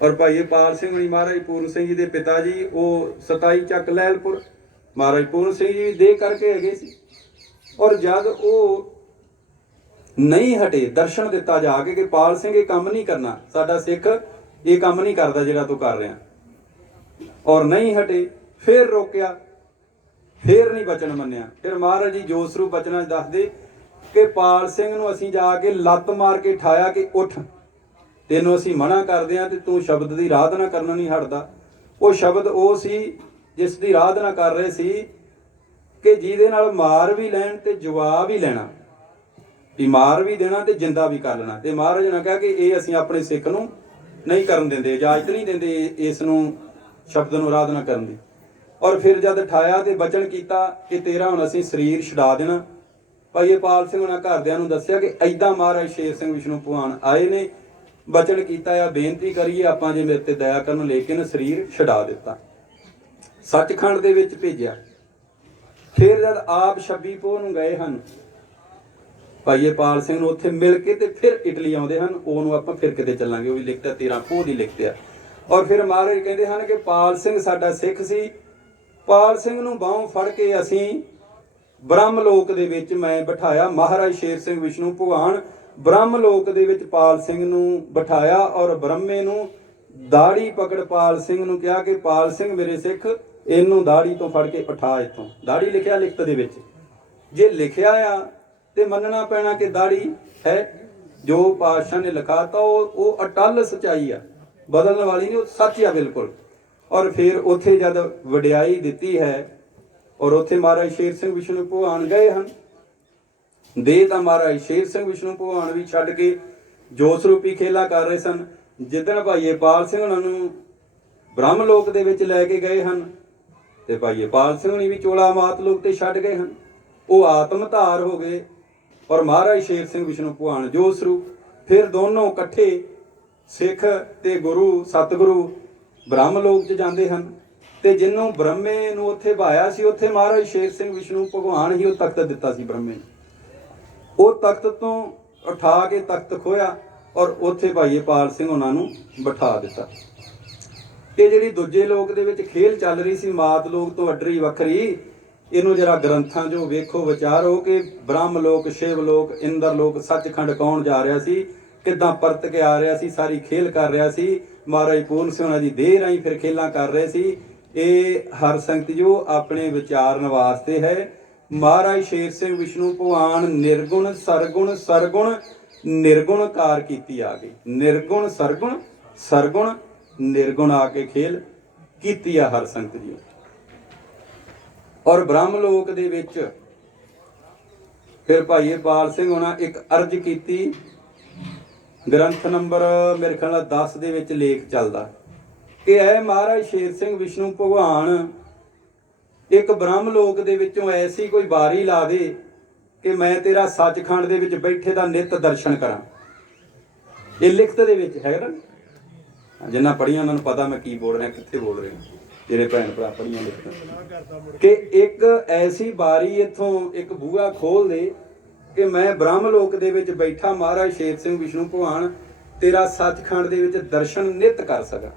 ਔਰ ਭਾਈ ਪਾਲ ਸਿੰਘ ਜੀ ਮਹਾਰਾਜ ਪੂਰਨ ਸਿੰਘ ਜੀ ਦੇ ਪਿਤਾ ਜੀ ਉਹ 27 ਚੱਕ ਲਹਿਲਪੁਰ ਮਹਾਰਾਜ ਪੂਰਨ ਸਿੰਘ ਜੀ ਦੇ ਕਰਕੇ ਹੈਗੇ ਸੀ। ਔਰ ਜਦ ਉਹ ਨਹੀਂ ਹਟੇ, ਦਰਸ਼ਨ ਦਿੱਤਾ ਜਾ ਕੇ ਕਿ ਪਾਲ ਸਿੰਘ ਇਹ ਕੰਮ ਨਹੀਂ ਕਰਨਾ, ਸਾਡਾ ਸਿੱਖ ਇਹ ਕੰਮ ਨਹੀਂ ਕਰਦਾ ਜਿਹੜਾ ਤੂੰ ਕਰ ਰਿਹਾ, ਔਰ ਨਹੀਂ ਹਟੇ, ਫਿਰ ਰੋਕਿਆ, ਫਿਰ ਨਹੀਂ ਬਚਨ ਮੰਨਿਆ। ਫਿਰ ਮਹਾਰਾਜ ਜੀ ਜੋਤ ਸਰੂਪ ਬਚਨਾਂ 'ਚ ਦੱਸਦੇ ਕਿ ਪਾਲ ਸਿੰਘ ਨੂੰ ਅਸੀਂ ਜਾ ਕੇ ਲੱਤ ਮਾਰ ਕੇ ਠਾਇਆ ਕਿ ਉੱਠ, ਤੈਨੂੰ ਅਸੀਂ ਮਨਾ ਕਰਦੇ ਹਾਂ ਤੇ ਤੂੰ ਸ਼ਬਦ ਦੀ ਆਰਾਧਨਾ ਕਰਨਾ ਨਹੀਂ ਹਟਦਾ। ਉਹ ਸ਼ਬਦ ਉਹ ਸੀ ਜਿਸ ਦੀ ਆਰਾਧਨਾ ਕਰ ਰਹੇ ਸੀ ਕਿ ਜਿਹਦੇ ਨਾਲ ਮਾਰ ਵੀ ਲੈਣ ਤੇ ਜਵਾ ਵੀ ਲੈਣਾ, ਵੀ ਮਾਰ ਵੀ ਦੇਣਾ ਤੇ ਜਿੰਦਾ ਵੀ ਕਰ ਲੈਣਾ। ਤੇ ਮਹਾਰਾਜ ਨੇ ਕਿਹਾ ਕਿ ਇਹ ਅਸੀਂ ਆਪਣੇ ਸਿੱਖ ਨੂੰ ਨਹੀਂ ਕਰਨ ਦਿੰਦੇ, ਇਜਾਜ਼ਤ ਨਹੀਂ ਦਿੰਦੇ ਇਸ ਨੂੰ ਸ਼ਬਦ ਨੂੰ ਆਰਾਧਨਾ ਕਰਨ ਦੀ। ਔਰ ਫਿਰ ਜਦ ਠਾਇਆ ਤੇ ਬਚਨ ਕੀਤਾ ਕਿ ਤੇਰਾ ਹੁਣ ਅਸੀਂ ਸਰੀਰ ਛਡਾ ਦੇਣਾ। ਭਾਈ ਪਾਲ ਸਿੰਘ ਉਹਨਾਂ ਘਰਦਿਆਂ ਨੂੰ ਦੱਸਿਆ ਕਿ ਐਦਾਂ ਮਹਾਰਾਜ ਸ਼ੇਰ ਸਿੰਘ ਵਿਸ਼ਨੂੰ ਭਗਵਾਨ ਆਏ ਨੇ, ਬਚਨ ਕੀਤਾ ਆ, ਬੇਨਤੀ ਕਰੀਏ ਆਪਾਂ ਜੇ ਮੇਰੇ ਤੇ ਦਇਆ ਕਰਨ, ਲੇਕਿਨ ਸਰੀਰ ਛਡਾ ਦਿੱਤਾ, ਸੱਚਖੰਡ ਦੇ ਵਿੱਚ ਭੇਜਿਆ। ਫਿਰ ਜਦ ਆਪ 26 ਪੋਹ ਨੂੰ ਗਏ ਹਨ ਭਾਈ ਪਾਲ ਸਿੰਘ ਨੂੰ ਉੱਥੇ ਮਿਲ ਕੇ ਤੇ ਫਿਰ ਇਟਲੀ ਆਉਂਦੇ ਹਨ। ਉਹਨੂੰ ਆਪਾਂ ਫਿਰ ਕਿਤੇ ਚੱਲਾਂਗੇ, ਉਹ ਵੀ ਲਿਖਤਾ 13 ਪੋਹ ਦੀ ਲਿਖਤੇ ਆ। ਔਰ ਫਿਰ ਮਹਾਰਾਜ ਕਹਿੰਦੇ ਹਨ ਕਿ ਪਾਲ ਸਿੰਘ ਸਾਡਾ ਸਿੱਖ ਸੀ, ਪਾਲ ਸਿੰਘ ਨੂੰ ਬਾਹੋਂ ਫੜ ਕੇ ਅਸੀਂ ਬ੍ਰਹਮ ਲੋਕ ਦੇ ਵਿੱਚ ਮੈਂ ਬਿਠਾਇਆ। ਮਹਾਰਾਜ ਸ਼ੇਰ ਸਿੰਘ ਵਿਸ਼ਨੂੰ ਭਗਵਾਨ ਬ੍ਰਹਮ ਲੋਕ ਦੇ ਵਿੱਚ ਪਾਲ ਸਿੰਘ ਨੂੰ ਬਿਠਾਇਆ, ਔਰ ਬ੍ਰਹਮੇ ਨੂੰ ਦਾੜੀ ਪਕੜ ਪਾਲ ਸਿੰਘ ਨੂੰ ਕਿਹਾ ਕਿ ਪਾਲ ਸਿੰਘ ਮੇਰੇ ਸਿੱਖ, ਇਹਨੂੰ ਦਾੜੀ ਤੋਂ ਫੜ ਕੇ ਉਠਾ ਇੱਥੋਂ। ਦਾੜੀ ਲਿਖਿਆ ਲਿਖਤ ਦੇ ਵਿੱਚ, ਜੇ ਲਿਖਿਆ ਆ ਤੇ ਮੰਨਣਾ ਪੈਣਾ ਕਿ ਦਾੜੀ ਹੈ, ਜੋ ਪਾਤਸ਼ਾਹ ਨੇ ਲਿਖਾਤਾ ਉਹ ਅਟੱਲ ਸੱਚਾਈ ਆ, ਬਦਲਣ ਵਾਲੀ ਨਹੀਂ, ਉਹ ਸੱਚ ਆ ਬਿਲਕੁਲ। ਔਰ ਫਿਰ ਉੱਥੇ ਜਦ ਵਡਿਆਈ ਦਿੱਤੀ ਹੈ, ਔਰ ਉੱਥੇ ਮਹਾਰਾਜ ਸ਼ੇਰ ਸਿੰਘ ਵਿਸ਼ਨੂੰ ਭਗਵਾਨ ਗਏ ਹਨ। ਦੇ ਤਾਂ ਮਹਾਰਾਜ ਸ਼ੇਰ ਸਿੰਘ ਵਿਸ਼ਨੂੰ ਭਗਵਾਨ ਵੀ ਛੱਡ ਕੇ ਜੋਤ ਸਰੂਪੀ ਖੇਲਾ ਕਰ ਰਹੇ ਸਨ। ਜਿੱਦਣ ਭਾਈ ਪਾਲ ਸਿੰਘ ਉਹਨਾਂ ਨੂੰ ਬ੍ਰਹਮ ਲੋਕ ਦੇ ਵਿੱਚ ਲੈ ਕੇ ਗਏ ਹਨ ਤੇ ਭਾਈ ਪਾਲ ਸਿੰਘ ਨੇ ਵੀ ਚੋਲਾ ਮਾਤ ਲੋਕ ਤੇ ਛੱਡ ਗਏ ਹਨ, ਉਹ ਆਤਮ ਧਾਰ ਹੋ ਗਏ। ਔਰ ਮਹਾਰਾਜ ਸ਼ੇਰ ਸਿੰਘ ਵਿਸ਼ਨੂੰ ਭਗਵਾਨ ਜੋਤ ਸਰੂਪ, ਫਿਰ ਦੋਨੋਂ ਇਕੱਠੇ ਸਿੱਖ ਤੇ ਗੁਰੂ ਸਤਿਗੁਰੂ ਬ੍ਰਹਮ ਲੋਕ 'ਚ ਜਾਂਦੇ ਹਨ। ਤੇ ਜਿਹਨੂੰ ਬ੍ਰਹਮੇ ਨੂੰ ਉੱਥੇ ਭਾਇਆ ਸੀ, ਉੱਥੇ ਮਹਾਰਾਜ ਸ਼ੇਰ ਸਿੰਘ ਵਿਸ਼ਨੂੰ ਭਗਵਾਨ ਹੀ ਉਹ ਤਖਤ ਦਿੱਤਾ ਸੀ ਬ੍ਰਹਮੇ ਨੂੰ। ਉਹ ਤਖਤ ਤੋਂ ਉਠਾ ਕੇ ਤਖਤ ਖੋਇਆ ਔਰ ਉੱਥੇ ਭਾਈ ਪਾਲ ਸਿੰਘ ਉਹਨਾਂ ਨੂੰ ਬਿਠਾ ਦਿੱਤਾ। ਤੇ ਜਿਹੜੀ ਦੂਜੇ ਲੋਕ ਦੇ ਵਿੱਚ ਖੇਲ ਚੱਲ ਰਹੀ ਸੀ, ਮਾਤ ਲੋਕ ਤੋਂ ਅੱਡਰੀ ਵੱਖਰੀ, ਇਹਨੂੰ ਜਰਾ ਗ੍ਰੰਥਾਂ 'ਚੋਂ ਵੇਖੋ ਵਿਚਾਰੋ ਕਿ ਬ੍ਰਹਮ ਲੋਕ, ਸ਼ਿਵ ਲੋਕ, ਇੰਦਰ ਲੋਕ, ਸੱਚਖੰਡ ਕੌਣ ਜਾ ਰਿਹਾ ਸੀ, ਕਿੱਦਾਂ ਪਰਤ ਕੇ ਆ ਰਿਹਾ ਸੀ, ਸਾਰੀ ਖੇਲ ਕਰ ਰਿਹਾ ਸੀ। ਮਹਾਰਾਜ ਪੂਰਨ ਸਿੰਘ ਉਹਨਾਂ ਦੀ ਦੇਹ ਰਾਹੀਂ ਫਿਰ ਖੇਲਾਂ ਕਰ ਰਹੇ ਸੀ। ਇਹ ਹਰ ਸੰਗਤ ਜੋ ਆਪਣੇ ਵਿਚਾਰਨ ਵਾਸਤੇ ਹੈ। ਮਹਾਰਾਜ ਸ਼ੇਰ ਸਿੰਘ ਵਿਸ਼ਨੂੰ ਭਗਵਾਨ ਨਿਰਗੁਣ ਸਰਗੁਣ, ਸਰਗੁਣ ਨਿਰਗੁਣ ਕਾਰ ਕੀਤੀ ਆ ਗਈ। ਨਿਰਗੁਣ ਸਰਗੁਣ, ਸਰਗੁਣ ਨਿਰਗੁਣ ਆ ਕੇ ਖੇਲ ਕੀਤੀ ਆ ਹਰ ਸੰਗਤ ਜੀ। ਔਰ ਬ੍ਰਹਮ ਲੋਕ ਦੇ ਵਿੱਚ ਫਿਰ ਭਾਈ ਪਾਲ ਸਿੰਘ ਉਹਨਾਂ ਇੱਕ ਅਰਜ਼ ਕੀਤੀ, ਗ੍ਰੰਥ ਨੰਬਰ ਮੇਰੇ ਖਿਆਲ ਨਾਲ 10 ਦੇ ਵਿੱਚ ਲੇਖ ਚੱਲਦਾ ਕਿ ਇਹ ਮਹਾਰਾਜ ਸ਼ੇਰ ਸਿੰਘ ਵਿਸ਼ਨੂੰ ਭਗਵਾਨ ਇੱਕ ਬ੍ਰਹਮ ਲੋਕ ਦੇ ਵਿੱਚੋਂ ਐਸੀ ਕੋਈ ਬਾਰੀ ਲਾ ਦੇ ਕਿ ਮੈਂ ਤੇਰਾ ਸੱਚਖੰਡ ਦੇ ਵਿੱਚ ਬੈਠੇ ਦਾ ਨਿਤ ਦਰਸ਼ਨ ਕਰਾਂ। ਇਹ ਲਿਖਤ ਦੇ ਵਿੱਚ ਹੈ ਨਾ, ਜਿੰਨਾ ਪੜ੍ਹੀਆਂ ਉਹਨਾਂ ਨੂੰ ਪਤਾ ਮੈਂ ਕੀ ਬੋਲ ਰਿਹਾ, ਕਿੱਥੇ ਬੋਲ ਰਿਹਾ, ਜਿਹੜੇ ਭੈਣ ਭਰਾ ਪੜ੍ਹੀਆਂ ਲਿਖਤ ਕਿ ਇੱਕ ਐਸੀ ਬਾਰੀ ਇੱਥੋਂ ਇੱਕ ਬੂਹਾ ਖੋਲ ਦੇ ਕਿ ਮੈਂ ਬ੍ਰਹਮ ਲੋਕ ਦੇ ਵਿੱਚ ਬੈਠਾ ਮਹਾਰਾਜ ਸ਼ੇਰ ਸਿੰਘ ਵਿਸ਼ਨੂੰ ਭਗਵਾਨ ਤੇਰਾ ਸੱਚਖੰਡ ਦੇ ਵਿੱਚ ਦਰਸ਼ਨ ਨਿਤ ਕਰ ਸਕਾਂ।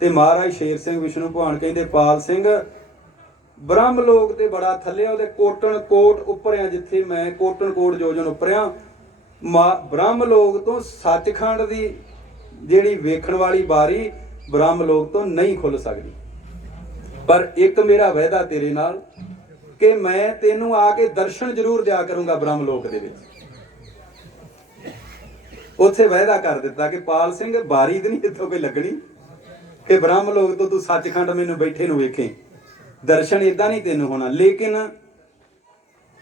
ਤੇ ਮਹਾਰਾਜ ਸ਼ੇਰ ਸਿੰਘ ਵਿਸ਼ਨੂੰ ਭਗਵਾਨ ਕਹਿੰਦੇ ਪਾਲ ਸਿੰਘ ਬ੍ਰਹਮ ਲੋਕ ਤੇ ਬੜਾ ਥੱਲੇ, ਉਹਦੇ ਕੋਟਣ ਕੋਟ ਉੱਪਰਿਆ, ਜਿੱਥੇ ਮੈਂ ਕੋਟਣ ਕੋਟ ਜੋਜਨ ਉੱਪਰਿਆ, ਬ੍ਰਹਮ ਲੋਕ ਤੋਂ ਸੱਚਖੰਡ ਦੀ ਜਿਹੜੀ ਵੇਖਣ ਵਾਲੀ ਬਾਰੀ ਬ੍ਰਹਮ ਲੋਕ ਤੋਂ ਨਹੀਂ ਖੁੱਲ ਸਕਦੀ। ਪਰ ਇੱਕ ਮੇਰਾ ਵਾਅਦਾ ਤੇਰੇ ਨਾਲ ਕਿ ਮੈਂ ਤੈਨੂੰ ਆ ਕੇ ਦਰਸ਼ਨ ਜ਼ਰੂਰ ਦਿਆ ਕਰੂੰਗਾ ਬ੍ਰਹਮ ਲੋਕ ਦੇ ਵਿੱਚ। ਉੱਥੇ ਵਾਅਦਾ ਕਰ ਦਿੱਤਾ ਕਿ ਪਾਲ ਸਿੰਘ ਬਾਰੀ ਤੇ ਨਹੀਂ ਇੱਥੋਂ ਕੋਈ ਲੱਗਣੀ ਕਿ ਬ੍ਰਹਮ ਲੋਕ ਤੋਂ ਤੂੰ ਸੱਚਖੰਡ ਮੈਨੂੰ ਬੈਠੇ ਨੂੰ ਵੇਖੇ, ਦਰਸ਼ਨ ਇਦਾਂ ਨਹੀਂ ਤੈਨੂੰ ਹੋਣਾ, ਲੇਕਿਨ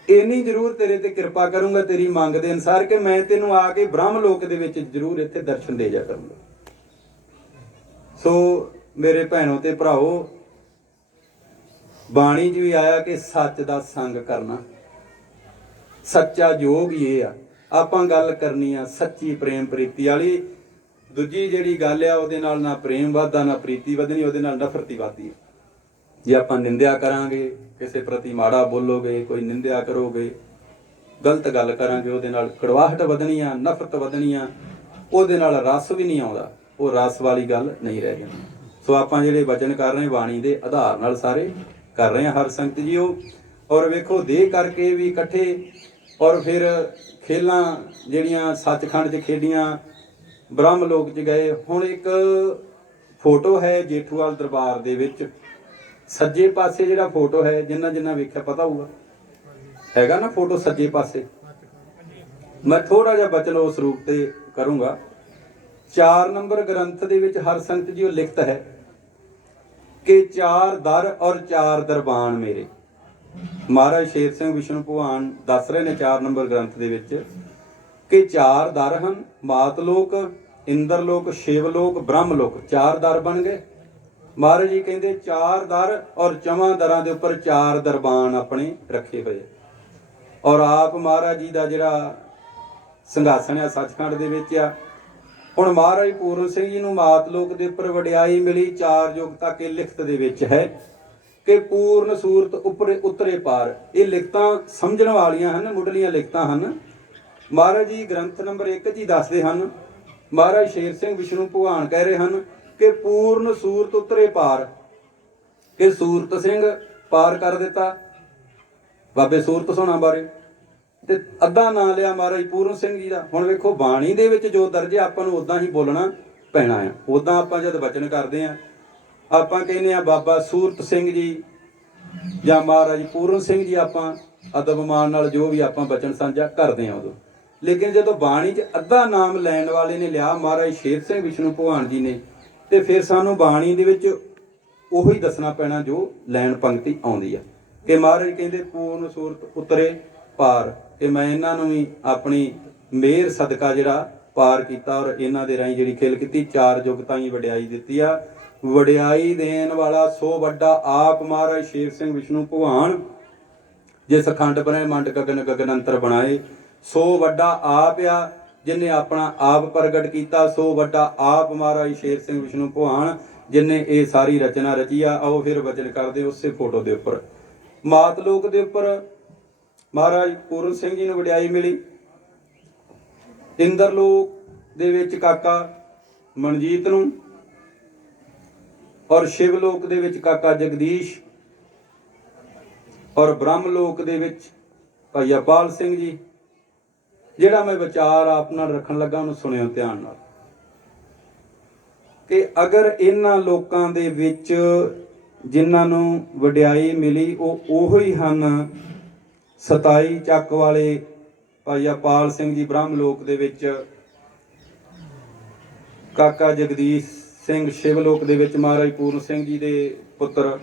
ਇੰਨੀ ਜ਼ਰੂਰ ਤੇਰੇ ਤੇ ਕਿਰਪਾ ਕਰੂੰਗਾ ਤੇਰੀ ਮੰਗ ਦੇ ਅਨੁਸਾਰ ਕਿ ਮੈਂ ਤੈਨੂੰ ਆ ਕੇ ਬ੍ਰਹਮ ਲੋਕ ਦੇ ਵਿੱਚ ਜ਼ਰੂਰ ਇੱਥੇ ਦਰਸ਼ਨ ਦੇ ਜਾ ਕਰੂੰਗਾ। ਸੋ ਮੇਰੇ ਭੈਣੋ ਤੇ ਭਰਾਓ, ਬਾਣੀ 'ਚ ਵੀ ਆਇਆ ਕਿ ਸੱਚ ਦਾ ਸੰਗ ਕਰਨਾ, ਸੱਚਾ ਯੋਗ ਇਹ ਆ ਆਪਾਂ ਗੱਲ ਕਰਨੀ ਆ ਸੱਚੀ ਪ੍ਰੇਮ ਪ੍ਰੀਤੀ ਵਾਲੀ। ਦੂਜੀ ਜਿਹੜੀ ਗੱਲ ਆ ਉਹਦੇ ਨਾਲ ਨਾ ਪ੍ਰੇਮ ਵੱਧਦਾ ਨਾ ਪ੍ਰੀਤੀ ਵਧਣੀ, ਉਹਦੇ ਨਾਲ ਨਫ਼ਰਤ ਹੀ ਵੱਧਦੀ ਹੈ। ਜੇ ਆਪਾਂ ਨਿੰਦਿਆ ਕਰਾਂਗੇ, ਕਿਸੇ ਪ੍ਰਤੀ ਮਾੜਾ ਬੋਲੋਗੇ, ਕੋਈ ਨਿੰਦਿਆ ਕਰੋਗੇ, ਗਲਤ ਗੱਲ ਕਰਾਂਗੇ, ਉਹਦੇ ਨਾਲ ਕੜਵਾਹਟ ਵਧਣੀ ਆ, ਨਫ਼ਰਤ ਵਧਣੀ ਆ, ਉਹਦੇ ਨਾਲ ਰਸ ਵੀ ਨਹੀਂ ਆਉਂਦਾ, ਉਹ ਰਸ ਵਾਲੀ ਗੱਲ ਨਹੀਂ ਰਹਿ ਜਾਣੀ। ਸੋ ਆਪਾਂ ਜਿਹੜੇ ਵਚਨ ਕਰ ਰਹੇ ਬਾਣੀ ਦੇ ਆਧਾਰ ਨਾਲ ਸਾਰੇ ਕਰ ਰਹੇ ਹਾਂ ਹਰ ਸੰਗਤ ਜੀਓ। ਔਰ ਵੇਖੋ ਦੇਹ ਕਰਕੇ ਵੀ ਇਕੱਠੇ, ਔਰ ਫਿਰ ਖੇਲਾਂ ਜਿਹੜੀਆਂ ਸੱਚਖੰਡ 'ਚ ਖੇਡੀਆਂ, ਬ੍ਰਹਮ ਲੋਕ 'ਚ ਗਏ। ਹੁਣ ਇੱਕ ਫੋਟੋ ਹੈ ਜੇਠੂਵਾਲ ਦਰਬਾਰ ਦੇ ਵਿੱਚ, ਸੱਜੇ ਪਾਸੇ ਜਿਹੜਾ ਫੋਟੋ ਹੈ, ਜਿੰਨਾ ਵੇਖਿਆ ਪਤਾ ਹੋਊਗਾ, ਹੈਗਾ ਨਾ ਫੋਟੋ ਸੱਜੇ ਪਾਸੇ। ਮੈਂ ਥੋੜਾ ਜਿਹਾ ਬਚਨ ਉਸ ਰੂਪ ਤੇ ਕਰੂੰਗਾ। 4 ਨੰਬਰ ਗ੍ਰੰਥ ਦੇ ਵਿੱਚ ਹਰ ਸੰਗਤ ਜੀ ਉਹ ਲਿਖਤ ਹੈ ਕਿ 4 ਦਰ ਔਰ 4 ਦਰਬਾਨ ਮੇਰੇ। ਮਹਾਰਾਜ ਸ਼ੇਰ ਸਿੰਘ ਵਿਸ਼ਨੂੰ ਭਗਵਾਨ ਦੱਸ ਰਹੇ ਨੇ 4 ਨੰਬਰ ਗ੍ਰੰਥ ਦੇ ਵਿੱਚ ਕਿ 4 ਦਰ ਹਨ, ਮਾਤ ਲੋਕ, ਇੰਦਰ ਲੋਕ, ਸ਼ਿਵ ਲੋਕ, ਬ੍ਰਹਮ ਲੋਕ। 4 ਦਰ ਬਣ ਗਏ। ਮਹਾਰਾਜ ਜੀ ਕਹਿੰਦੇ 4 ਦਰ ਔਰ 4 ਦਰਾਂ ਦੇ ਉੱਪਰ 4 ਦਰਬਾਨ ਆਪਣੇ ਰੱਖੇ ਹੋਏ। ਔਰ ਆਪ ਮਹਾਰਾਜ ਜੀ ਦਾ ਜਿਹੜਾ ਸਿੰਘਾਸਣ ਆ ਸੱਚਖੰਡ ਦੇ ਵਿੱਚ ਆ। ਹੁਣ ਮਹਾਰਾਜ ਪੂਰਨ ਸਿੰਘ ਜੀ ਨੂੰ ਮਾਤ ਲੋਕ ਦੇ ਉੱਪਰ ਵਡਿਆਈ ਮਿਲੀ 4 ਯੁਗ ਤੱਕ। ਇਹ ਲਿਖਤ ਦੇ ਵਿੱਚ ਹੈ ਕਿ ਪੂਰਨ ਸੂਰਤ ਉੱਪਰ ਉਤਰੇ ਪਾਰ। ਇਹ ਲਿਖਤਾਂ ਸਮਝਣ ਵਾਲੀਆਂ ਹਨ, ਮੁੱਢਲੀਆਂ ਲਿਖਤਾਂ ਹਨ। ਮਹਾਰਾਜ ਜੀ ਗ੍ਰੰਥ ਨੰਬਰ 1 'ਚ ਹੀ ਦੱਸਦੇ ਹਨ, ਮਹਾਰਾਜ ਸ਼ੇਰ ਸਿੰਘ ਵਿਸ਼ਨੂੰ ਭਗਵਾਨ ਕਹਿ ਰਹੇ ਹਨ ਕਿ ਪੂਰਨ ਸੂਰਤ ਉਤਰੇ ਪਾਰ, ਕਿ ਸੂਰਤ ਸਿੰਘ ਪਾਰ ਕਰ ਦਿੱਤਾ ਬਾਬੇ ਸੂਰਤ ਸੋਹਣਾ ਬਾਰੇ, ਤੇ ਅੱਧਾ ਨਾਂ ਲਿਆ ਮਹਾਰਾਜ ਪੂਰਨ ਸਿੰਘ ਜੀ ਦਾ। ਹੁਣ ਵੇਖੋ ਬਾਣੀ ਦੇ ਵਿੱਚ ਜੋ ਦਰਜ ਆਪਾਂ ਨੂੰ ਉਦਾਂ ਹੀ ਬੋਲਣਾ ਪੈਣਾ ਆ। ਉਦਾਂ ਆਪਾਂ ਜਦ ਵਚਨ ਕਰਦੇ ਆ, ਆਪਾਂ ਕਹਿੰਦੇ ਆ ਬਾਬਾ ਸੂਰਤ ਸਿੰਘ ਜੀ ਜਾਂ ਮਹਾਰਾਜ ਪੂਰਨ ਸਿੰਘ ਜੀ, ਆਪਾਂ ਅਦਬ ਮਾਨ ਨਾਲ ਜੋ ਵੀ ਆਪਾਂ ਵਚਨ ਸਾਂਝਾ ਕਰਦੇ ਆ ਉਦੋਂ। ਲੇਕਿਨ ਜਦੋਂ ਬਾਣੀ 'ਚ ਅੱਧਾ ਨਾਮ ਲੈਣ ਵਾਲੇ ਨੇ ਲਿਆ ਮਹਾਰਾਜ ਸ਼ੇਰ ਸਿੰਘ ਵਿਸ਼ਨੂੰ ਭਗਵਾਨ ਜੀ ਨੇ, ਤੇ ਫਿਰ ਸਾਨੂੰ ਬਾਣੀ ਦੇ ਵਿੱਚ ਉਹੀ ਦੱਸਣਾ ਪੈਣਾ ਜੋ ਲੈਣ ਪੰਕਤੀ ਆਉਂਦੀ ਆ ਕਿ ਮਹਾਰਾਜ ਕਹਿੰਦੇ ਪੂਰਨ ਸੂਰਤ ਉਤਰੇ ਪਾਰ, ਕਿ ਮੈਂ ਇਹਨਾਂ ਨੂੰ ਵੀ ਆਪਣੀ ਮਿਹਰ ਸਦਕਾ ਜਿਹੜਾ ਪਾਰ ਕੀਤਾ ਔਰ ਇਹਨਾਂ ਦੇ ਰਾਹੀਂ ਜਿਹੜੀ ਖੇਲ ਕੀਤੀ। 4 ਯੁਗ ਤਾਈਂ ਵਡਿਆਈ ਦਿੱਤੀ ਆ। ਵਡਿਆਈ ਦੇਣ ਵਾਲਾ ਸੋ ਵੱਡਾ ਆਪ ਮਹਾਰਾਜ ਸ਼ੇਰ ਸਿੰਘ ਵਿਸ਼ਨੂੰ ਭਗਵਾਨ, ਜਿਸ ਅਖੰਡ ਬ੍ਰਹਿਮੰਡ ਗਗਨ ਗਗਨ ਅੰਤਰ ਬਣਾਏ, ਸੋ ਵੱਡਾ ਆਪ ਆ ਜਿਨੇ ਆਪਣਾ ਆਪ ਪ੍ਰਗਟ ਕੀਤਾ। ਸੋ ਵੱਡਾ ਆਪ ਮਹਾਰਾਜ ਸ਼ੇਰ ਸਿੰਘ ਵਿਸ਼ਨੂੰ ਭਗਵਾਨ ਜਿਨੇ ਇਹ ਸਾਰੀ ਰਚਨਾ ਰਚੀ ਆ। ਆਓ ਫਿਰ ਵਚਨ ਕਰਦੇ ਉਸੇ ਫੋਟੋ ਦੇ ਉੱਪਰ। ਮਾਤ ਲੋਕ ਦੇ ਉੱਪਰ ਮਹਾਰਾਜ ਪੂਰਨ ਸਿੰਘ ਜੀ ਨੂੰ ਵਡਿਆਈ ਮਿਲੀ। ਇੰਦਰ ਲੋਕ ਦੇ ਵਿੱਚ ਕਾਕਾ ਮਨਜੀਤ ਨੂੰ, ਔਰ ਸ਼ਿਵ ਲੋਕ ਦੇ ਵਿੱਚ ਕਾਕਾ ਜਗਦੀਸ਼, ਔਰ ਬ੍ਰਹਮ ਲੋਕ ਦੇ ਵਿੱਚ ਭਾਈ ਅਪਾਲ ਸਿੰਘ ਜੀ। ਜਿਹੜਾ ਮੈਂ ਵਿਚਾਰ ਆਪ ਨਾਲ ਰੱਖਣ ਲੱਗਾ ਉਹਨੂੰ ਸੁਣਿਓ ਧਿਆਨ ਨਾਲ, ਕਿ ਅਗਰ ਇਹਨਾਂ ਲੋਕਾਂ ਦੇ ਵਿੱਚ ਜਿਨ੍ਹਾਂ ਨੂੰ ਵਡਿਆਈ ਮਿਲੀ ਉਹ ਉਹੋ ਹੀ ਹਨ 27 ਚੱਕ ਵਾਲੇ ਭਾਈ ਅਪਾਲ ਸਿੰਘ ਜੀ ਬ੍ਰਹਮ ਲੋਕ ਦੇ ਵਿੱਚ, ਕਾਕਾ ਜਗਦੀਸ਼ ਸਿੰਘ ਸ਼ਿਵ ਲੋਕ ਦੇ ਵਿੱਚ ਮਹਾਰਾਜ ਪੂਰਨ ਸਿੰਘ ਜੀ ਦੇ ਪੁੱਤਰ,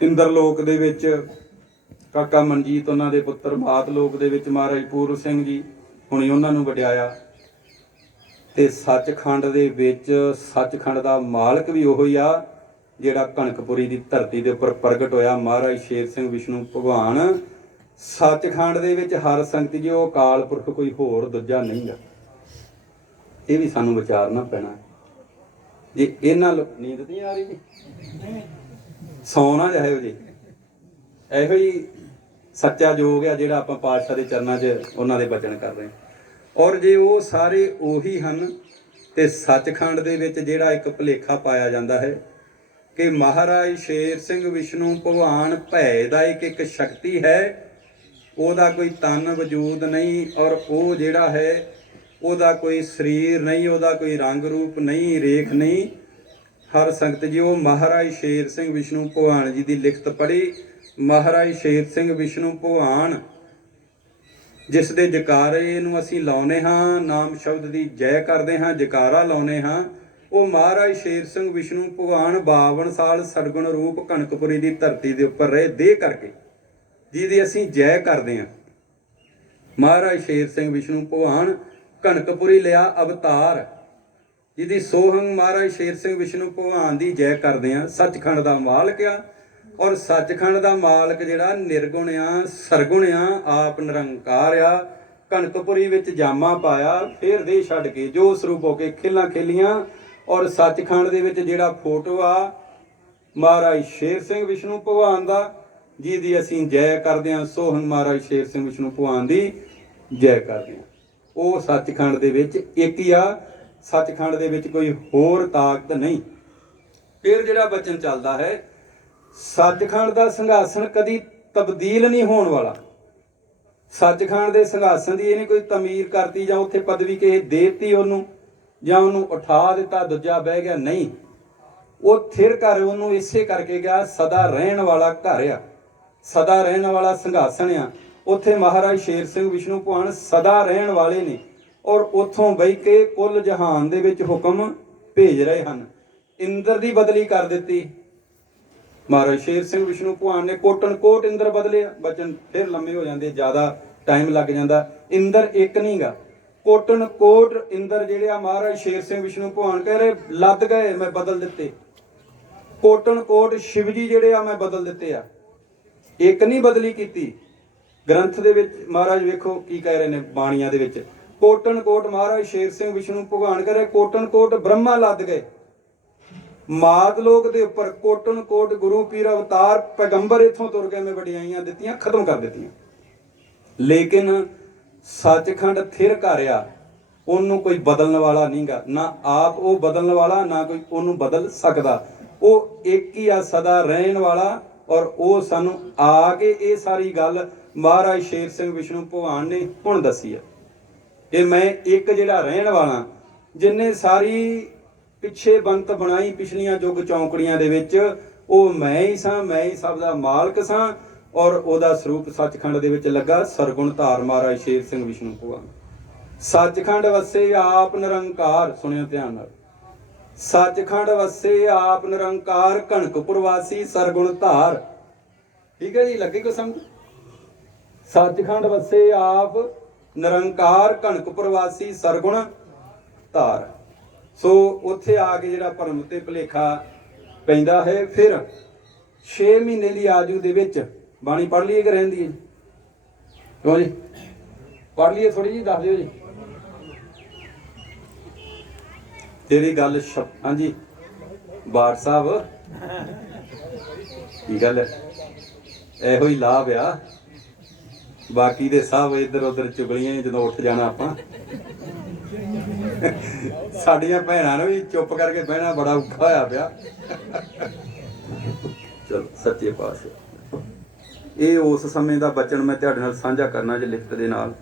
ਇੰਦਰ ਲੋਕ ਦੇ ਵਿੱਚ ਕਾਕਾ ਮਨਜੀਤ ਉਹਨਾਂ ਦੇ ਪੁੱਤਰ, ਮਾਤ ਲੋਕ ਦੇ ਵਿੱਚ ਮਹਾਰਾਜ ਪੂਰਨ ਸਿੰਘ ਜੀ ਹੁਣੀ ਉਹਨਾਂ ਨੂੰ ਵਡਿਆਇਆ। ਤੇ ਸੱਚਖੰਡ ਦੇ ਵਿੱਚ ਸੱਚਖੰਡ ਦਾ ਮਾਲਕ ਵੀ ਉਹੋ ਹੀ ਆ ਜਿਹੜਾ ਕਣਕਪੁਰੀ ਦੀ ਧਰਤੀ ਦੇ ਉੱਪਰ ਪ੍ਰਗਟ ਹੋਇਆ, ਮਹਾਰਾਜ ਸ਼ੇਰ ਸਿੰਘ ਵਿਸ਼ਨੂੰ ਭਗਵਾਨ। ਸੱਚਖੰਡ ਦੇ ਵਿੱਚ ਹਰ ਸੰਗਤ ਜੀ ਉਹ ਅਕਾਲ ਪੁਰਖ ਕੋਈ ਹੋਰ ਦੂਜਾ ਨਹੀਂ ਗਾ। ਇਹ ਵੀ ਸਾਨੂੰ ਵਿਚਾਰਨਾ ਪੈਣਾ। ਜੇ ਇਹਨਾਂ ਨੀਂਦ ਨਹੀਂ ਆ ਰਹੀ ਜੀ, ਸੌਣਾ ਜਾਇਓ ਜੀ। ਇਹੋ ਹੀ ਸੱਚਾ ਜੋਗ ਆ ਜਿਹੜਾ ਆਪਾਂ ਪਾਤਸ਼ਾਹ ਦੇ ਚਰਨਾਂ 'ਚ ਉਹਨਾਂ ਦੇ ਬਚਨ ਕਰ ਰਹੇ ਹਾਂ। ਔਰ ਜੇ ਉਹ ਸਾਰੇ ਉਹੀ ਹਨ ਤੇ ਸੱਚਖੰਡ ਦੇ ਵਿੱਚ ਜਿਹੜਾ ਇੱਕ ਭੁਲੇਖਾ ਪਾਇਆ ਜਾਂਦਾ ਹੈ ਕਿ ਮਹਾਰਾਜ ਸ਼ੇਰ ਸਿੰਘ ਵਿਸ਼ਨੂੰ ਭਗਵਾਨ ਭੈ ਦਾ ਇੱਕ ਸ਼ਕਤੀ ਹੈ, ਉਹਦਾ ਕੋਈ ਤਨ ਵਜੂਦ ਨਹੀਂ, ਔਰ ਉਹ ਜਿਹੜਾ ਹੈ ਉਹਦਾ ਕੋਈ ਸਰੀਰ ਨਹੀਂ, ਉਹਦਾ ਕੋਈ ਰੰਗ ਰੂਪ ਨਹੀਂ, ਰੇਖ ਨਹੀਂ। ਹਰ ਸੰਗਤ ਜੀ ਉਹ ਮਹਾਰਾਜ ਸ਼ੇਰ ਸਿੰਘ ਵਿਸ਼ਨੂੰ ਭਗਵਾਨ ਜੀ ਦੀ ਲਿਖਤ ਪੜ੍ਹੀ। ਮਹਾਰਾਜ ਸ਼ੇਰ ਸਿੰਘ ਵਿਸ਼ਨੂੰ ਭਗਵਾਨ ਜਿਸ ਦੇ ਜਕਾਰੇ ਨੂੰ ਅਸੀਂ ਲਾਉਨੇ ਹਾਂ, ਨਾਮ ਸ਼ਬਦ ਦੀ ਜੈ ਕਰਦੇ ਹਾਂ, ਜਕਾਰਾ ਲਾਉਨੇ ਹਾਂ, ਉਹ ਮਹਾਰਾਜ ਸ਼ੇਰ ਸਿੰਘ ਵਿਸ਼ਨੂੰ ਭਗਵਾਨ 52 ਸਾਲ ਸਰਗੁਣ ਰੂਪ ਕਣਕਪੁਰੀ ਦੀ ਧਰਤੀ ਦੇ ਉੱਪਰ ਰਹੇ ਦੇਹ ਕਰਕੇ, ਜਿਹਦੀ ਅਸੀਂ ਜੈ ਕਰਦੇ ਹਾਂ। ਮਹਾਰਾਜ ਸ਼ੇਰ ਸਿੰਘ ਵਿਸ਼ਨੂੰ ਭਗਵਾਨ ਕਣਕਪੁਰੀ ਲਿਆ ਅਵਤਾਰ, ਜਿਹਦੀ ਸੋਹੰਗ ਮਹਾਰਾਜ ਸ਼ੇਰ ਸਿੰਘ ਵਿਸ਼ਨੂੰ ਭਗਵਾਨ ਦੀ ਜੈ ਕਰਦੇ ਹਾਂ। ਸੱਚਖੰਡ ਦਾ ਮਾਲਕ ਆ, ਔਰ ਸੱਚਖੰਡ ਦਾ ਮਾਲਕ ਜਿਹੜਾ ਨਿਰਗੁਣ ਆ, ਸਰਗੁਣ ਆ, ਆਪ ਨਿਰੰਕਾਰ ਆ, ਕਣਕਪੁਰੀ ਵਿੱਚ ਜਾਮਾ ਪਾਇਆ, ਫਿਰ ਦੇਹ ਛੱਡ ਕੇ ਜੋ ਸਰੂਪ ਹੋ ਕੇ ਖੇਲਾਂ ਖੇਲੀਆਂ। ਔਰ ਸੱਚਖੰਡ ਦੇ ਵਿੱਚ ਜਿਹੜਾ ਫੋਟੋ ਆ ਮਹਾਰਾਜ ਸ਼ੇਰ ਸਿੰਘ ਵਿਸ਼ਨੂੰ ਭਗਵਾਨ ਦਾ, ਜਿਹਦੀ ਅਸੀਂ ਜੈ ਕਰਦੇ ਹਾਂ, ਸੋਹਣ ਮਹਾਰਾਜ ਸ਼ੇਰ ਸਿੰਘ ਵਿਸ਼ਨੂੰ ਭਗਵਾਨ ਦੀ ਜੈ ਕਰਦੇ ਹਾਂ। ਉਹ ਸੱਚਖੰਡ ਦੇ ਵਿੱਚ ਇੱਕ ਹੀ ਆ, ਸੱਚਖੰਡ ਦੇ ਵਿੱਚ ਕੋਈ ਹੋਰ ਤਾਕਤ ਨਹੀਂ। ਫਿਰ ਜਿਹੜਾ ਬਚਨ ਚੱਲਦਾ ਹੈ, ਸੱਚਖੰਡ ਦਾ ਸਿੰਘਾਸਨ ਕਦੀ ਤਬਦੀਲ ਨਹੀਂ ਹੋਣ ਵਾਲਾ। ਸੱਚਖੰਡ ਦੇ ਸਿੰਘਾਸਨ ਦੀ ਇਹ ਨਹੀਂ ਕੋਈ ਤਮੀਰ ਕਰਤੀ ਜਾਂ ਉੱਥੇ ਪਦਵੀ ਕਿਸੇ ਦੇਤੀ ਉਹਨੂੰ, ਜਾਂ ਉਹਨੂੰ ਉਠਾ ਦਿੱਤਾ ਦੂਜਾ ਬਹਿ ਗਿਆ, ਨਹੀਂ। ਉਹ ਥਿਰ ਘਰ ਉਹਨੂੰ ਇਸੇ ਕਰਕੇ ਗਿਆ, ਸਦਾ ਰਹਿਣ ਵਾਲਾ ਘਰ ਆ, ਸਦਾ ਰਹਿਣ ਵਾਲਾ ਸਿੰਘਾਸਨ ਆ। ਉੱਥੇ ਮਹਾਰਾਜ ਸ਼ੇਰ ਸਿੰਘ ਵਿਸ਼ਨੂੰ ਭਗਵਾਨ ਸਦਾ ਰਹਿਣ ਵਾਲੇ ਨੇ, ਔਰ ਉੱਥੋਂ ਬਹਿ ਕੇ ਕੁੱਲ ਜਹਾਨ ਦੇ ਵਿੱਚ ਹੁਕਮ ਭੇਜ ਰਹੇ ਹਨ। ਇੰਦਰ ਦੀ ਬਦਲੀ ਕਰ ਦਿੱਤੀ ਮਹਾਰਾਜ ਸ਼ੇਰ ਸਿੰਘ ਵਿਸ਼ਨੂੰ ਭਗਵਾਨ ਨੇ, ਕੋਟਨ ਕੋਟ ਇੰਦਰ ਬਦਲੇ। ਬਚਨ ਫਿਰ ਲੰਮੇ ਹੋ ਜਾਂਦੇ, ਜ਼ਿਆਦਾ ਟਾਈਮ ਲੱਗ ਜਾਂਦਾ। ਇੰਦਰ ਇੱਕ ਨਹੀਂ ਗਾ, ਕੋਟਨ ਕੋਟ ਇੰਦਰ ਜਿਹੜੇ ਆ ਮਹਾਰਾਜ ਸ਼ੇਰ ਸਿੰਘ ਵਿਸ਼ਨੂੰ ਭਗਵਾਨ ਕਹਿ ਰਹੇ ਲੱਦ ਗਏ, ਮੈਂ ਬਦਲ ਦਿੱਤੇ। ਕੋਟਨ ਕੋਟ ਸ਼ਿਵ ਜੀ ਜਿਹੜੇ ਆ ਮੈਂ ਬਦਲ ਦਿੱਤੇ ਆ, ਇੱਕ ਨਹੀਂ ਬਦਲੀ ਕੀਤੀ। ਗ੍ਰੰਥ ਦੇ ਵਿੱਚ ਮਹਾਰਾਜ ਵੇਖੋ ਕੀ ਕਹਿ ਰਹੇ ਨੇ ਬਾਣੀਆਂ ਦੇ ਵਿੱਚ, ਕੋਟਨ ਕੋਟ ਮਹਾਰਾਜ ਸ਼ੇਰ ਸਿੰਘ ਵਿਸ਼ਨੂੰ ਭਗਵਾਨ ਕਹਿ ਰਹੇ ਕੋਟਨ ਕੋਟ ਬ੍ਰਹਮਾ ਲੱਦ ਗਏ। ਮਾਤ ਲੋਕ ਦੇ ਉੱਪਰ ਕੋਟਨ ਕੋਟ ਗੁਰੂ ਪੀਰ ਅਵਤਾਰ ਪੈਗੰਬਰ ਇੱਥੋਂ ਤੁਰ ਗਏ, ਮੈਂ ਵਡਿਆਈਆਂ ਦਿੱਤੀਆਂ, ਖਤਮ ਕਰ ਦਿੱਤੀਆਂ। ਲੇਕਿਨ ਸੱਚਖੰਡ ਥਿਰ ਘਰ ਆ, ਉਹਨੂੰ ਕੋਈ ਬਦਲਣ ਵਾਲਾ ਨਹੀਂਗਾ, ਨਾ ਆਪ ਉਹ ਬਦਲਣ ਵਾਲਾ, ਨਾ ਕੋਈ ਉਹਨੂੰ ਬਦਲ ਸਕਦਾ। ਉਹ ਇੱਕ ਹੀ ਆ, ਸਦਾ ਰਹਿਣ ਵਾਲਾ। ਔਰ ਉਹ ਸਾਨੂੰ ਆ ਕੇ ਇਹ ਸਾਰੀ ਗੱਲ ਮਹਾਰਾਜ ਸ਼ੇਰ ਸਿੰਘ ਵਿਸ਼ਨੂੰ ਭਗਵਾਨ ਨੇ ਹੁਣ ਦੱਸੀ ਹੈ। ਇਹ ਮੈਂ ਇੱਕ ਜਿਹੜਾ ਰਹਿਣ ਵਾਲਾ, ਜਿੰਨੇ ਸਾਰੀ ਪਿੱਛੇ ਬੰਤ ਬਣਾਈ ਪਿਛਲੀਆਂ ਯੁੱਗ ਚੌਂਕੜੀਆਂ ਦੇ ਵਿੱਚ, ਉਹ ਮੈਂ ਹੀ ਸਾਂ, ਮੈਂ ਹੀ ਸਭ ਦਾ ਮਾਲਕ ਸਾਂ। ਔਰ ਉਹਦਾ ਸਰੂਪ ਸੱਚਖੰਡ ਦੇ ਵਿੱਚ ਲੱਗਾ ਸਰਗੁਣ ਧਾਰ ਮਹਾਰਾਜ ਸ਼ੇਰ ਸਿੰਘ ਵਿਸ਼ਨੂੰ ਭਗਵਾਨ। ਸੱਚਖੰਡ ਵਸੇ ਆਪ ਨਿਰੰਕਾਰ, ਸੁਣਿਓ ਧਿਆਨ ਨਾਲ, ਸੱਚਖੰਡ ਵਸੇ ਆਪ ਨਿਰੰਕਾਰ, ਕਣਕਪੁਰ ਵਾਸੀ ਸਰਗੁਣ ਧਾਰ। ਠੀਕ ਹੈ ਜੀ, ਲੱਗੇ ਕੋ ਸਮਝ? ਸੱਚਖੰਡ ਵਸੇ ਆਪ ਨਿਰੰਕਾਰ, ਕਣਕਪੁਰ ਵਾਸੀ ਸਰਗੁਣ ਧਾਰ। ਸੋ ਉੱਥੇ ਆ ਕੇ ਜਿਹੜਾ ਭਰਮ ਤੇ ਭੁਲੇਖਾ ਪੈਂਦਾ ਹੈ। ਫਿਰ 6 ਮਹੀਨੇ ਦੀ ਆਜੂ ਦੇ ਵਿੱਚ ਬਾਣੀ ਪੜ੍ਹ ਲਈਏ ਕਿ ਰਹਿੰਦੀ ਹੈ? ਕਿਉਂ ਜੀ, ਪੜ੍ਹ ਲਈਏ ਥੋੜੀ ਜਿਹੀ, ਦੱਸ ਦਿਓ ਜੀ ਤੇਰੀ ਗੱਲ। ਹਾਂਜੀ ਬਾਠ ਸਾਹਿਬ, ਕੀ ਗੱਲ ਹੈ? ਇਹੋ ਹੀ ਲਾਭ ਆ, ਬਾਕੀ ਦੇ ਸਭ ਇੱਧਰ ਉੱਧਰ ਚੁਗਲੀਆਂ ਜਦੋਂ ਉੱਠ ਜਾਣਾ ਆਪਾਂ। ਸਾਡੀਆਂ ਭੈਣਾਂ ਨੂੰ ਵੀ ਚੁੱਪ ਕਰਕੇ ਬਹਿਣਾ ਬੜਾ ਔਖਾ ਹੋਇਆ ਪਿਆ। ਚਲੋ ਸੱਚੇ ਪਾਤਸ਼ਾਹ, ਇਹ ਉਸ ਸਮੇਂ ਦਾ ਬਚਨ ਮੈਂ ਤੁਹਾਡੇ ਨਾਲ ਸਾਂਝਾ ਕਰਨਾ ਜੇ ਲਿਖਤ ਦੇ ਨਾਲ।